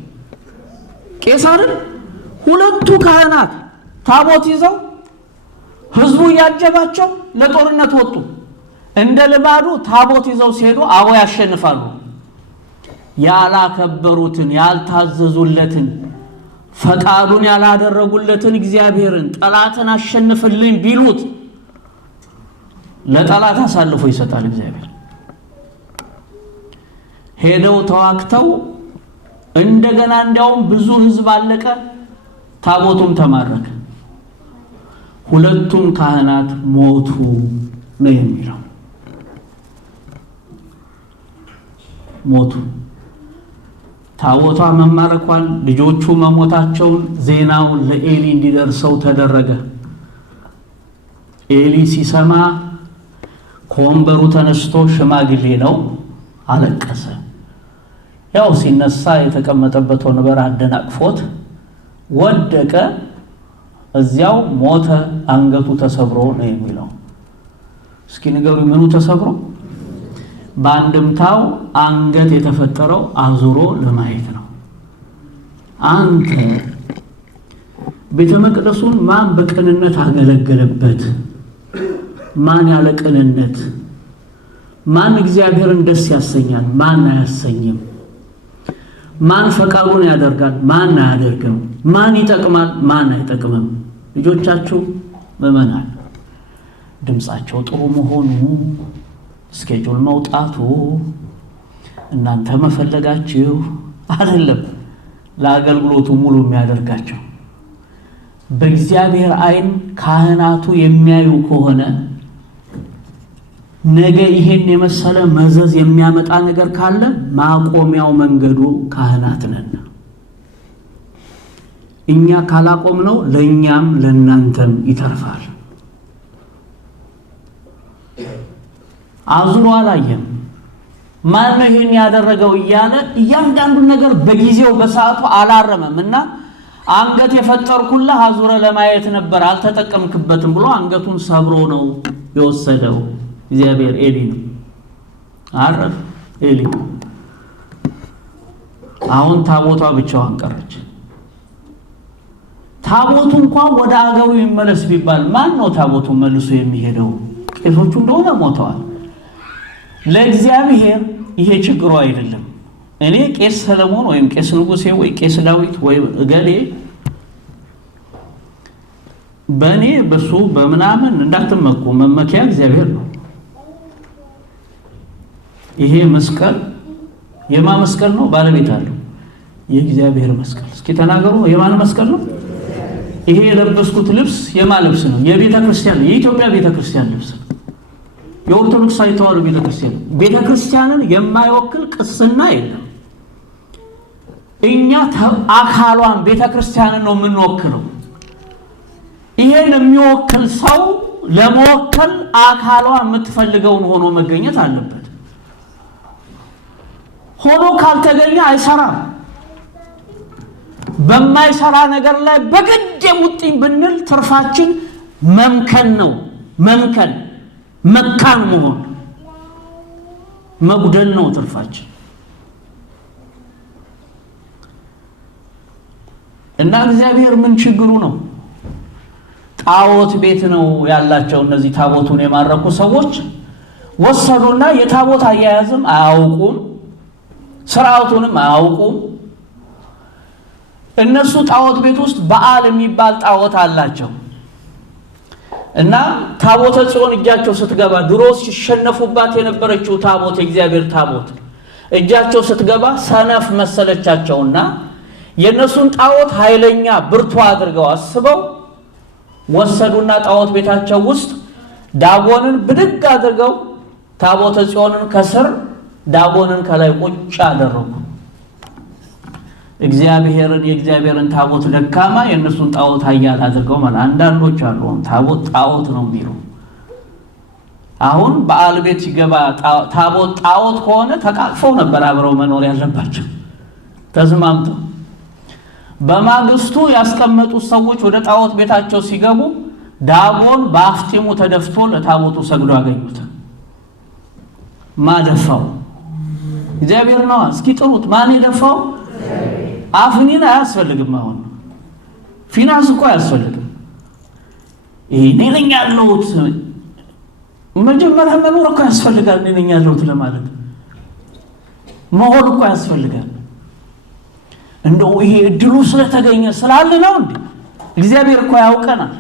ቄሳርን። ሁለቱ ካህናት ታቦት ይዘው ህዝቡ ያጀባቸው ለጦርነት ወጡ። እንደ ልማዱ ታቦት ይዘው ሲሄዱ አዎ ያሸንፋሉ። ያላከበሩትን፣ ያልታዘዙለትን፣ ፈቃዱን ያላደረጉለትን እግዚአብሔርን ጠላትን አሸንፍልኝ ቢሉት ለጠላት አሳልፎ ይሰጣል እግዚአብሔር። ሄደው ተዋክተው እንደገና እንዲያውም ብዙ ህዝብ አለቀ። ታቦቱም ተማረከ። ሁለቱም ካህናት ሞቱ ነው የሚለው። ሞቱ። ታቦቷ መማረኳን ልጆቹ መሞታቸውን ዜናው ለኤሊ እንዲደርሰው ተደረገ። ኤሊ ሲሰማ ከወንበሩ ተነስቶ ሽማግሌ ነው አለቀሰ። ያው ሲነሳ የተቀመጠበት ወንበር አደናቅፎት ወደቀ፣ እዚያው ሞተ፣ አንገቱ ተሰብሮ ነው የሚለው። እስኪ ንገሩ ምኑ ተሰብሮ? በአንድምታው አንገት የተፈጠረው አዙሮ ለማየት ነው። አንተ ቤተ መቅደሱን ማን በቅንነት አገለገለበት? ማን ያለ ቅንነት? ማን እግዚአብሔርን ደስ ያሰኛል? ማን አያሰኝም? ማን ፈቃዱን ያደርጋል? ማን አያደርግም? ማን ይጠቅማል? ማን አይጠቅምም? ልጆቻችሁ ምዕመናን ድምጻቸው ጥሩ መሆኑ፣ ስኬጁል መውጣቱ፣ እናንተ መፈለጋችሁ አይደለም ለአገልግሎቱ ሙሉ የሚያደርጋቸው። በእግዚአብሔር ዓይን ካህናቱ የሚያዩ ከሆነ ነገ ይሄን የመሰለ መዘዝ የሚያመጣ ነገር ካለ ማቆሚያው መንገዱ ካህናት ነን። እኛ ካላቆምነው ለኛም ለናንተም ይተርፋል። አዙሮ አላየም። ማን ነው ይሄን ያደረገው እያለ እያንዳንዱ ነገር በጊዜው በሰዓቱ አላረመም እና አንገት የፈጠርኩልህ አዙረ ለማየት ነበር አልተጠቀምክበትም ብሎ አንገቱን ሰብሮ ነው የወሰደው። እግዚአብሔር ኤሊ ነው አረፍ ኤሊ። አሁን ታቦቷ ብቻዋን ቀረች። ታቦቱ እንኳን ወደ አገሩ ይመለስ ቢባል ማን ነው ታቦቱ መልሶ የሚሄደው? ቄሶቹ እንደሆነ ሞተዋል። ለእግዚአብሔር ይሄ ችግሩ አይደለም። እኔ ቄስ ሰለሞን ወይም ቄስ ንጉሴ ወይ ቄስ ዳዊት ወይ እገሌ በእኔ በሱ በምናምን እንዳትመኩ፣ መመኪያ እግዚአብሔር ነው። ይሄ መስቀል የማን መስቀል ነው? ባለቤት አለው። የእግዚአብሔር መስቀል። እስኪ ተናገሩ፣ የማን መስቀል ነው? ይሄ የለበስኩት ልብስ የማን ልብስ ነው? የቤተ ክርስቲያን፣ የኢትዮጵያ ቤተ ክርስቲያን ልብስ ነው። የኦርቶዶክስ ተዋሕዶ ቤተ ክርስቲያን። ቤተ ክርስቲያንን የማይወክል ቅስና የለም። እኛ አካሏን ቤተ ክርስቲያንን ነው የምንወክለው። ይሄን የሚወክል ሰው ለመወከል አካሏ የምትፈልገውን ሆኖ መገኘት አለበት። ሆኖ ካልተገኘ አይሰራም። በማይሰራ ነገር ላይ በግድ የሙጥኝ ብንል ትርፋችን መምከን ነው። መምከን መካን መሆን መጉደል ነው ትርፋችን። እና እግዚአብሔር ምን ችግሩ ነው? ጣዖት ቤት ነው ያላቸው እነዚህ ታቦቱን የማረኩ ሰዎች ወሰዱና የታቦት አያያዝም አያውቁም፣ ስርዓቱንም አያውቁም። እነሱ ጣዖት ቤት ውስጥ በዓል የሚባል ጣዖት አላቸው እና ታቦተ ጽዮን እጃቸው ስትገባ ድሮ ሲሸነፉባት የነበረችው ታቦት የእግዚአብሔር ታቦት እጃቸው ስትገባ ሰነፍ መሰለቻቸውና የነሱን ጣዖት ኃይለኛ ብርቱ አድርገው አስበው ወሰዱና ጣዖት ቤታቸው ውስጥ ዳጎንን ብድግ አድርገው ታቦተ ጽዮንን ከስር ዳጎንን ከላይ ቁጭ አደረጉ። የእግዚአብሔርን ታቦት ደካማ የነሱን ጣዖት ኃያል አድርገው ማለት አንዳንዶች አሉ ታቦት ጣዖት ነው የሚሉ። አሁን በዓል ቤት ሲገባ ታቦት ጣዖት ከሆነ ተቃቅፈው ነበር አብረው መኖር ያለባቸው ተስማምተው። በማግስቱ ያስቀመጡት ሰዎች ወደ ጣዖት ቤታቸው ሲገቡ ዳጎን በአፍጢሙ ተደፍቶ ለታቦቱ ሰግዶ አገኙት። ማደፋው እግዚአብሔር ነው። እስኪ ጥሩት፣ ማን የደፋው? አፍኒን አያስፈልግም። አሁን ፊናንስ እኮ አያስፈልግም። እኔ ነኝ ያለሁት መጀመሪያ መኖር እኮ ያስፈልጋል። እኔ ነኝ ያለሁት ለማለት መሆን እኮ ያስፈልጋል። እንደው ይሄ እድሉ ስለተገኘ ስላለ ነው እንዴ? እግዚአብሔር እኮ ያውቀናል።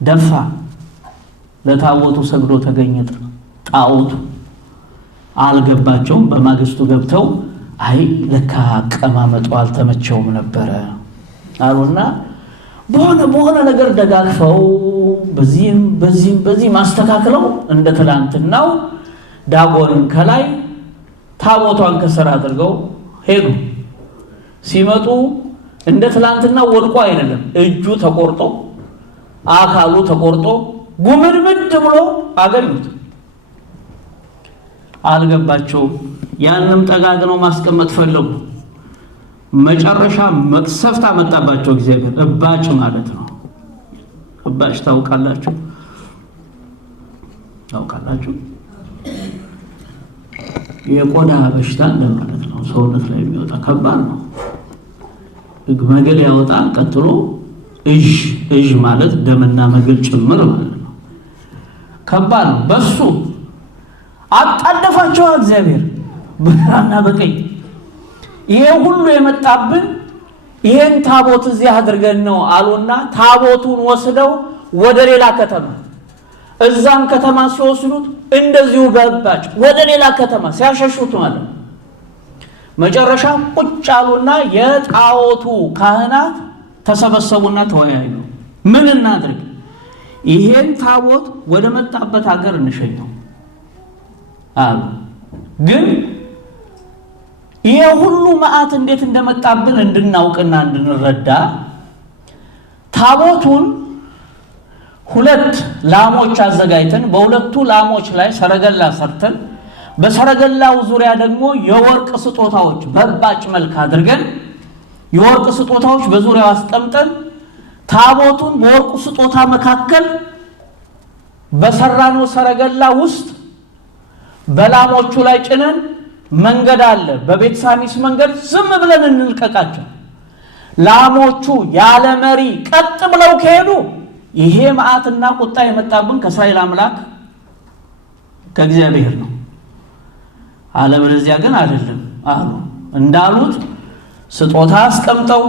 ደፋ፣ ለታቦቱ ሰግዶ ተገኘ። ጣዖቱ አልገባቸውም። በማግስቱ ገብተው አይ ለካ ቀማመጡ አልተመቸውም ነበረ አሉና በሆነ ነገር ደጋግፈው በዚህ ማስተካከለው እንደ ትላንትናው ዳጎንን ከላይ ታቦቷን ከስር አድርገው ሄዱ። ሲመጡ እንደ ትላንትናው ወድቆ አይደለም፣ እጁ ተቆርጦ አካሉ ተቆርጦ ጉምድምድ ብሎ አገኙት። አልገባቸውም። ያንም ጠጋግነው ማስቀመጥ ፈለጉ። መጨረሻ መቅሰፍት አመጣባቸው እግዚአብሔር። እባጭ ማለት ነው። እባጭ ታውቃላችሁ? የቆዳ በሽታ እንደማለት ነው። ሰውነት ላይ የሚወጣ ከባድ ነው። መገል ያወጣል። ቀጥሎ እዥ ማለት ደምና መገል ጭምር ማለት ነው። ከባድ ነው። በሱ አጣደፋቸው እግዚአብሔር በግራና በቀኝ። ይሄ ሁሉ የመጣብን ይሄን ታቦት እዚህ አድርገን ነው አሉና ታቦቱን ወስደው ወደ ሌላ ከተማ፣ እዛም ከተማ ሲወስዱት እንደዚሁ በእባጭ ወደ ሌላ ከተማ ሲያሸሹት ማለት ነው። መጨረሻ ቁጭ አሉና የጣዖቱ ካህናት ተሰበሰቡና ተወያዩ። ምን እናድርግ? ይሄን ታቦት ወደ መጣበት ሀገር እንሸኘው አሉ። ግን ይሄ ሁሉ መዓት እንዴት እንደመጣብን እንድናውቅና እንድንረዳ ታቦቱን 2 ላሞች አዘጋጅተን በሁለቱ ላሞች ላይ ሰረገላ ሰርተን በሰረገላው ዙሪያ ደግሞ የወርቅ ስጦታዎች በባጭ መልክ አድርገን የወርቅ ስጦታዎች በዙሪያው አስቀምጠን ታቦቱን በወርቁ ስጦታ መካከል በሰራነው ሰረገላ ውስጥ በላሞቹ ላይ ጭነን መንገድ አለ፣ በቤት ሳሚስ መንገድ ዝም ብለን እንልቀቃቸው። ላሞቹ ያለ መሪ ቀጥ ብለው ከሄዱ ይሄ መዓትና ቁጣ የመጣብን ከእስራኤል አምላክ ከእግዚአብሔር ነው። አለበለዚያ ግን አይደለም አሉ። እንዳሉት ስጦታ አስቀምጠው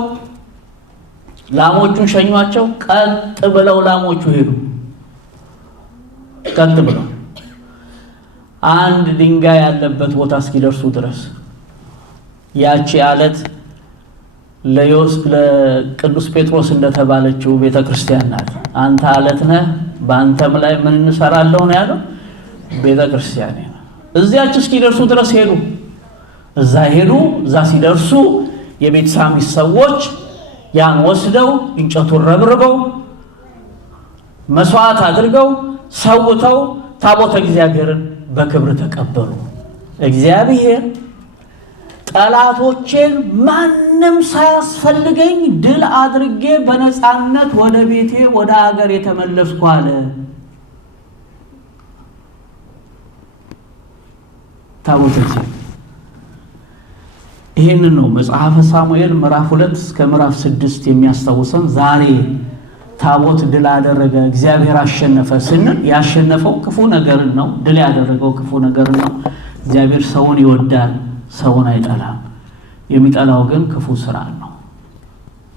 ላሞቹን ሸኟቸው። ቀጥ ብለው ላሞቹ ሄዱ። ቀጥ ብለው አንድ ድንጋይ ያለበት ቦታ እስኪደርሱ ድረስ ያቺ አለት ለቅዱስ ጴጥሮስ እንደተባለችው ቤተክርስቲያን ናት። አንተ አለት ነህ፣ በአንተም ላይ ምን እንሰራለሁ ነው ያለው። ቤተክርስቲያን ነው። እዚያች እስኪደርሱ ድረስ ሄዱ። እዛ ሲደርሱ የቤት ሳሚስ ሰዎች ያን ወስደው እንጨቱን ረብርበው መስዋዕት አድርገው ሰውተው ታቦተ እግዚአብሔርን በክብር ተቀበሉ። እግዚአብሔር ጠላቶቼን ማንም ሳያስፈልገኝ ድል አድርጌ በነፃነት ወደ ቤቴ ወደ ሀገር የተመለስኩ አለ። ታቦተ እግዚአብሔር ይሄንን ነው መጽሐፈ ሳሙኤል ምዕራፍ 2 እስከ ምዕራፍ 6 የሚያስታውሰን። ዛሬ ታቦት ድል አደረገ፣ እግዚአብሔር አሸነፈ ስንል ያሸነፈው ክፉ ነገር ነው፣ ድል ያደረገው ክፉ ነገር ነው። እግዚአብሔር ሰውን ይወዳል፣ ሰውን አይጠላም። የሚጠላው ግን ክፉ ስራ ነው።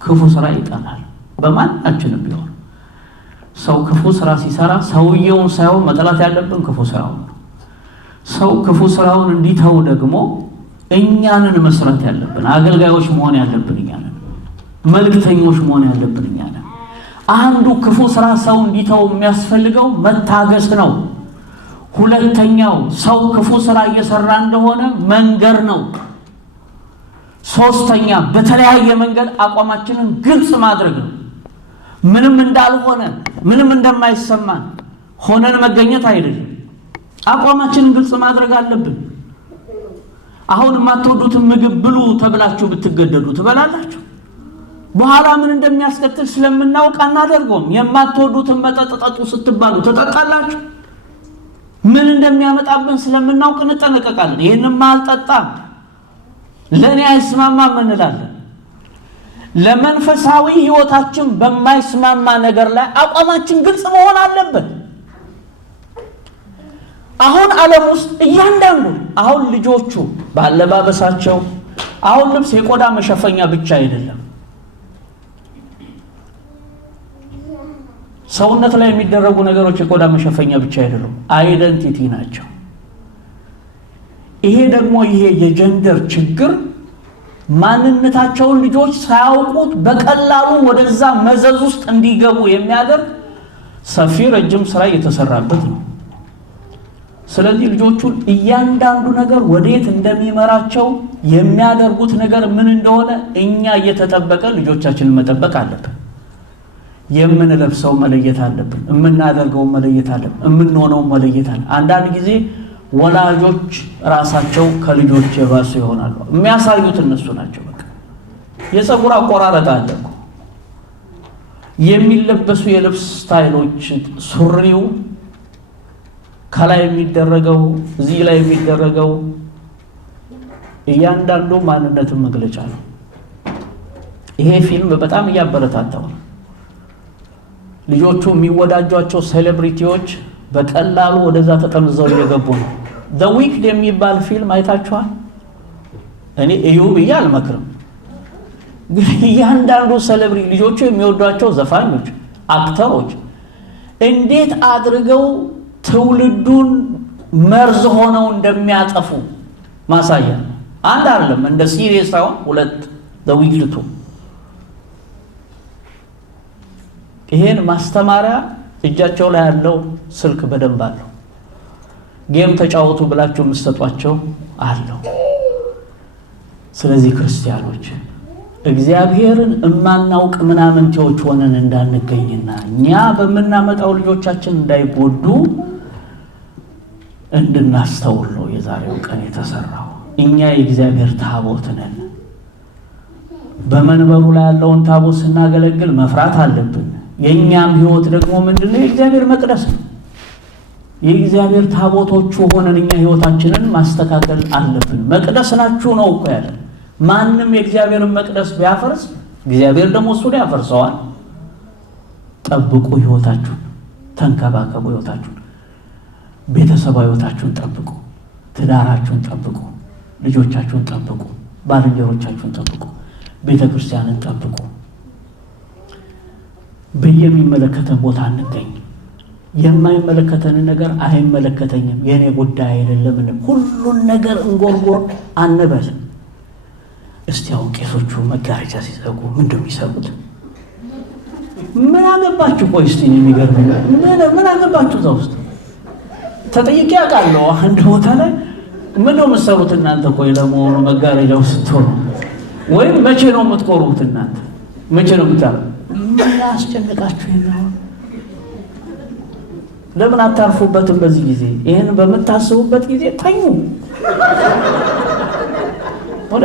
ክፉ ስራ ይጠላል። በማናችንም ቢሆን ሰው ክፉ ስራ ሲሰራ ሰውየውን ሳይሆን መጠላት ያለብን ክፉ ስራውን ነው። ሰው ክፉ ስራውን እንዲተው ደግሞ እኛንን መስራት ያለብን፣ አገልጋዮች መሆን ያለብን እኛንን፣ መልእክተኞች መሆን ያለብን እኛንን። አንዱ ክፉ ስራ ሰው እንዲተው የሚያስፈልገው መታገስ ነው። ሁለተኛው ሰው ክፉ ስራ እየሰራ እንደሆነ መንገር ነው። ሶስተኛ በተለያየ መንገድ አቋማችንን ግልጽ ማድረግ ነው። ምንም እንዳልሆነ ምንም እንደማይሰማን ሆነን መገኘት አይደለም። አቋማችንን ግልጽ ማድረግ አለብን። አሁን የማትወዱትን ምግብ ብሉ ተብላችሁ ብትገደዱ ትበላላችሁ? በኋላ ምን እንደሚያስከትል ስለምናውቅ አናደርገውም። የማትወዱትን መጠጥ ጠጡ ስትባሉ ትጠጣላችሁ? ምን እንደሚያመጣብን ስለምናውቅ እንጠነቀቃለን። ይሄንማ አልጠጣም፣ ለኔ አይስማማም እንላለን። ለመንፈሳዊ ህይወታችን በማይስማማ ነገር ላይ አቋማችን ግልጽ መሆን አለበት። አሁን ዓለም ውስጥ እያንዳንዱ አሁን ልጆቹ ባለባበሳቸው አሁን ልብስ የቆዳ መሸፈኛ ብቻ አይደለም፣ ሰውነት ላይ የሚደረጉ ነገሮች የቆዳ መሸፈኛ ብቻ አይደሉም፣ አይደንቲቲ ናቸው። ይሄ ደግሞ ይሄ የጀንደር ችግር ማንነታቸውን ልጆች ሳያውቁት በቀላሉ ወደዛ መዘዝ ውስጥ እንዲገቡ የሚያደርግ ሰፊ ረጅም ስራ እየተሰራበት ነው። ስለዚህ ልጆቹን እያንዳንዱ ነገር ወዴት እንደሚመራቸው የሚያደርጉት ነገር ምን እንደሆነ እኛ እየተጠበቀ ልጆቻችንን መጠበቅ አለብን። የምንለብሰው መለየት አለብን፣ የምናደርገው መለየት አለብን፣ የምንሆነው መለየት አለ። አንዳንድ ጊዜ ወላጆች ራሳቸው ከልጆች የባሱ ይሆናሉ። የሚያሳዩት እነሱ ናቸው። በቃ የፀጉር አቆራረጥ አለ እኮ፣ የሚለበሱ የልብስ ስታይሎች፣ ሱሪው ከላይ የሚደረገው እዚህ ላይ የሚደረገው እያንዳንዱ ማንነትን መግለጫ ነው። ይሄ ፊልም በጣም እያበረታታው ነው። ልጆቹ የሚወዳጇቸው ሴሌብሪቲዎች በቀላሉ ወደዛ ተጠምዘው እየገቡ ነው። ዘ ዊክድ የሚባል ፊልም አይታችኋል? እኔ እዩ ብዬ አልመክርም፣ ግን እያንዳንዱ ሴሌብሪቲ ልጆቹ የሚወዷቸው ዘፋኞች፣ አክተሮች እንዴት አድርገው ትውልዱን መርዝ ሆነው እንደሚያጠፉ ማሳያ ነው። አንድ አይደለም፣ እንደ ሲሪየስ አሁን ሁለት ዘ ዊክድ ቱ። ይሄን ማስተማሪያ እጃቸው ላይ ያለው ስልክ በደንብ አለው። ጌም ተጫወቱ ብላችሁ የምትሰጧቸው አለው። ስለዚህ ክርስቲያኖች እግዚአብሔርን እማናውቅ ምናምንቴዎች ሆነን እንዳንገኝና እኛ በመናመጣው ልጆቻችን እንዳይጎዱ እንድናስተውል ነው የዛሬው ቀን የተሰራው። እኛ የእግዚአብሔር ታቦት ነን። በመንበሩ ላይ ያለውን ታቦት ስናገለግል መፍራት አለብን። የኛም ህይወት ደግሞ ምንድነው? የእግዚአብሔር መቅደስ ነው። የእግዚአብሔር ታቦቶቹ ሆነን እኛ ህይወታችንን ማስተካከል አለብን። መቅደስ ናችሁ ነው እኮ ያለ። ማንም የእግዚአብሔርን መቅደስ ቢያፈርስ እግዚአብሔር ደግሞ እሱን ያፈርሰዋል። ጠብቁ ህይወታችሁን፣ ተንከባከቡ ህይወታችሁን፣ ቤተሰባዊ ህይወታችሁን ጠብቁ፣ ትዳራችሁን ጠብቁ፣ ልጆቻችሁን ጠብቁ፣ ባልንጀሮቻችሁን ጠብቁ፣ ቤተክርስቲያንን ጠብቁ። በየሚመለከተን ቦታ አንገኝ። የማይመለከተን ነገር አይመለከተኝም፣ የኔ ጉዳይ አይደለም፣ ሁሉን ነገር እንጎርጎር አንበል። እስቲ አሁን ቄሶቹ መጋረጃ ሲዘጉ ምንድነው የሚሰሩት? ምን አገባችሁ? ቆይ እስቲ የሚገርም ምን አገባችሁ? እዛ ውስጥ ተጠይቄ አውቃለሁ። አንድ ቦታ ላይ ምንድነው የምትሰሩት እናንተ? ቆይ ለመሆኑ መጋረጃው ስትሆኑ ወይም መቼ ነው የምትቆሩት እናንተ? መቼ ነው የምታረው? ምን ያስጨነቃችሁ ነው? ለምን አታርፉበትም? በዚህ ጊዜ ይሄን በመታሰቡበት ጊዜ ተኙ። ወደ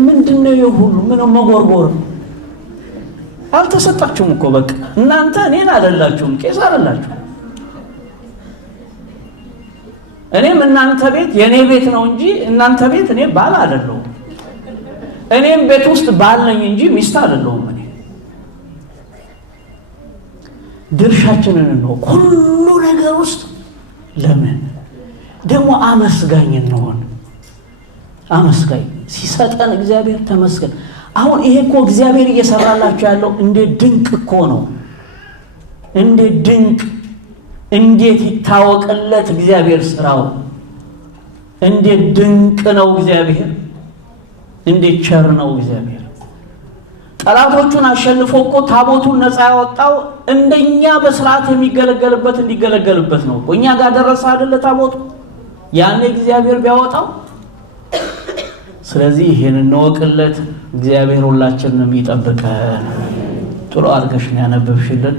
ምንድነው የሁሉ ምን መጎርጎር? አልተሰጣችሁም እኮ በቃ እናንተ እኔን አይደላችሁም፣ ቄስ አይደላችሁ። እኔም እናንተ ቤት የኔ ቤት ነው እንጂ እናንተ ቤት እኔ ባል አይደለሁም። እኔም ቤት ውስጥ ባል ነኝ እንጂ ሚስት አይደለሁም። እኔ ድርሻችንን ነው ሁሉ ነገር ውስጥ። ለምን ደግሞ አመስጋኝ እንሆን? አመስጋኝ ሲሰጠን እግዚአብሔር ተመስገን። አሁን ይሄ እኮ እግዚአብሔር እየሰራላችሁ ያለው እንዴት ድንቅ እኮ ነው! እንዴት ድንቅ! እንዴት ይታወቅለት እግዚአብሔር ስራው! እንዴት ድንቅ ነው እግዚአብሔር! እንዴት ቸር ነው እግዚአብሔር! ጠላቶቹን አሸንፎ እኮ ታቦቱን ነፃ ያወጣው እንደኛ በስርዓት የሚገለገልበት እንዲገለገልበት ነው እኮ። እኛ ጋር ደረሰ አይደለ ታቦቱ? ያኔ እግዚአብሔር ቢያወጣው። ስለዚህ ይሄን እንወቅለት። እግዚአብሔር ሁላችንንም ይጠብቀን። ጥሩ አድርገሽ ነው ያነበብሽልን።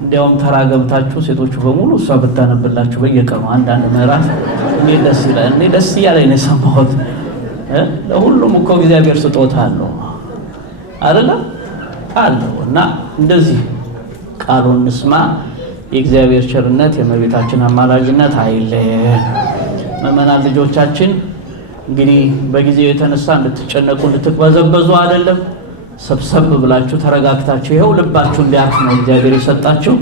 እንዲያውም ተራ ገብታችሁ ሴቶቹ በሙሉ እሷ ብታነብላችሁ በየቀኑ አንዳንድ ምዕራፍ እንዴት ደስ ይላል። እኔ ደስ እያለኝ ነው የሰማሁት። ለሁሉም እኮ እግዚአብሔር ስጦታ አለው አይደለም አለው። እና እንደዚህ ቃሉን እንስማ። የእግዚአብሔር ቸርነት የእመቤታችን አማላጅነት አይለየን። ምእመናን ልጆቻችን እንግዲህ በጊዜው የተነሳ እንድትጨነቁ እንድትበዘበዙ አይደለም። ሰብሰብ ብላችሁ ተረጋግታችሁ ይሄው ልባችሁ እንዲያርፍ ነው እግዚአብሔር የሰጣችሁ።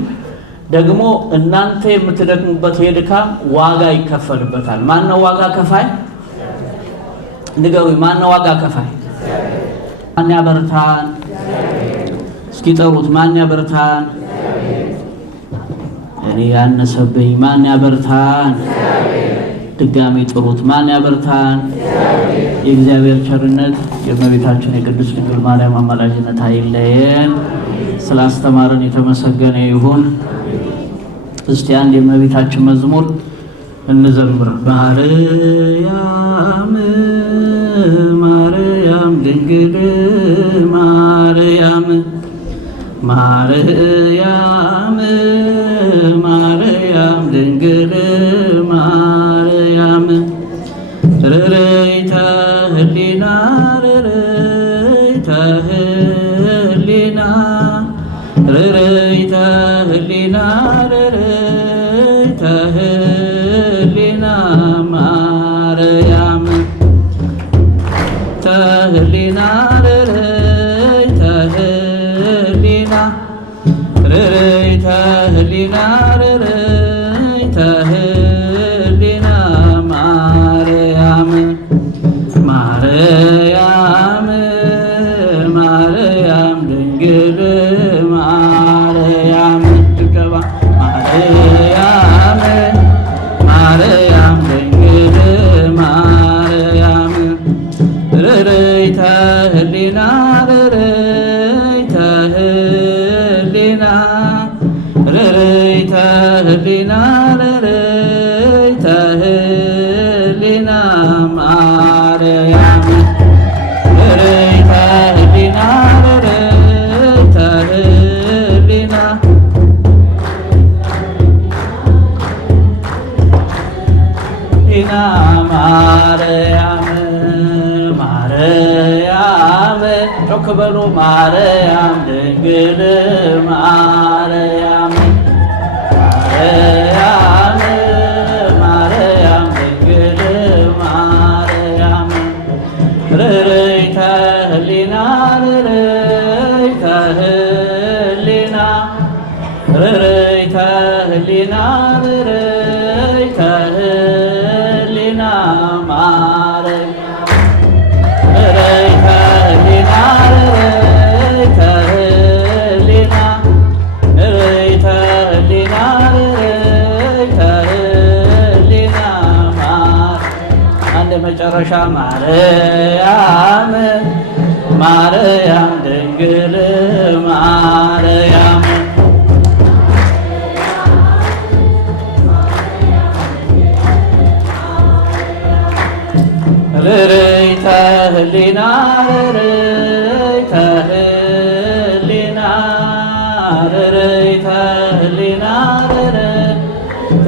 ደግሞ እናንተ የምትደክሙበት የድካም ዋጋ ይከፈልበታል። ማን ነው ዋጋ ከፋይ? ንገሩኝ። ማን ነው ዋጋ ከፋይ? ማን ያበርታን? እስኪ ጠሩት። ማን ያበርታን? እኔ ያነሰብኝ። ማን ያበርታን? ድጋሚ ጥሩት። ማን ያበርታን? የእግዚአብሔር ቸርነት የእመቤታችን የቅድስት ድንግል ማርያም አማላጅነት አይለየን። ስላስተማረን የተመሰገነ ይሁን። እስቲ አንድ የእመቤታችን መዝሙር እንዘምር። ማርያም ማርያም ድንግል ማርያም ማርያም ማርያም ድንግል ማርያም ርርይተ ህሊና ርርይተ ህሊና ርርይተ ህሊና ርርይተ ህሊና ማርያም ተህሊና ርርይተ ህሊና ርርይተ ህሊና ርርይተ ህሊና ማርያም ማርያም ማርያም ድንግል ማርያም ድገባ ማርያም ማርያም ድንግል ማርያም ርርይተ ህሊና ርርይተ ህሊና ርርይተ ህሊና ርርይተ ህሊና ማርያም ርርይተ ህሊና ርርይተ ህሊና ሊና ማርያም ማርያም ጮክ በሉ ማርያም ድንግል ማርያም ማርያም ማርያም ድንግል ማርያም ርርይተ ህሊና ርርይተ ህሊና ርርይተ ህሊና ርርይተ ህሊና ማርያም ርርይተ ህሊና ርርይተ ህሊና ርርይተ ህሊና ርርይተ ህሊና አንድ መጨረሻ ማርያም ማርያም ድንግል ማርያም ርርይተ ህሊና ርርይተ ህሊና ርርይተ ህሊና ርርይተ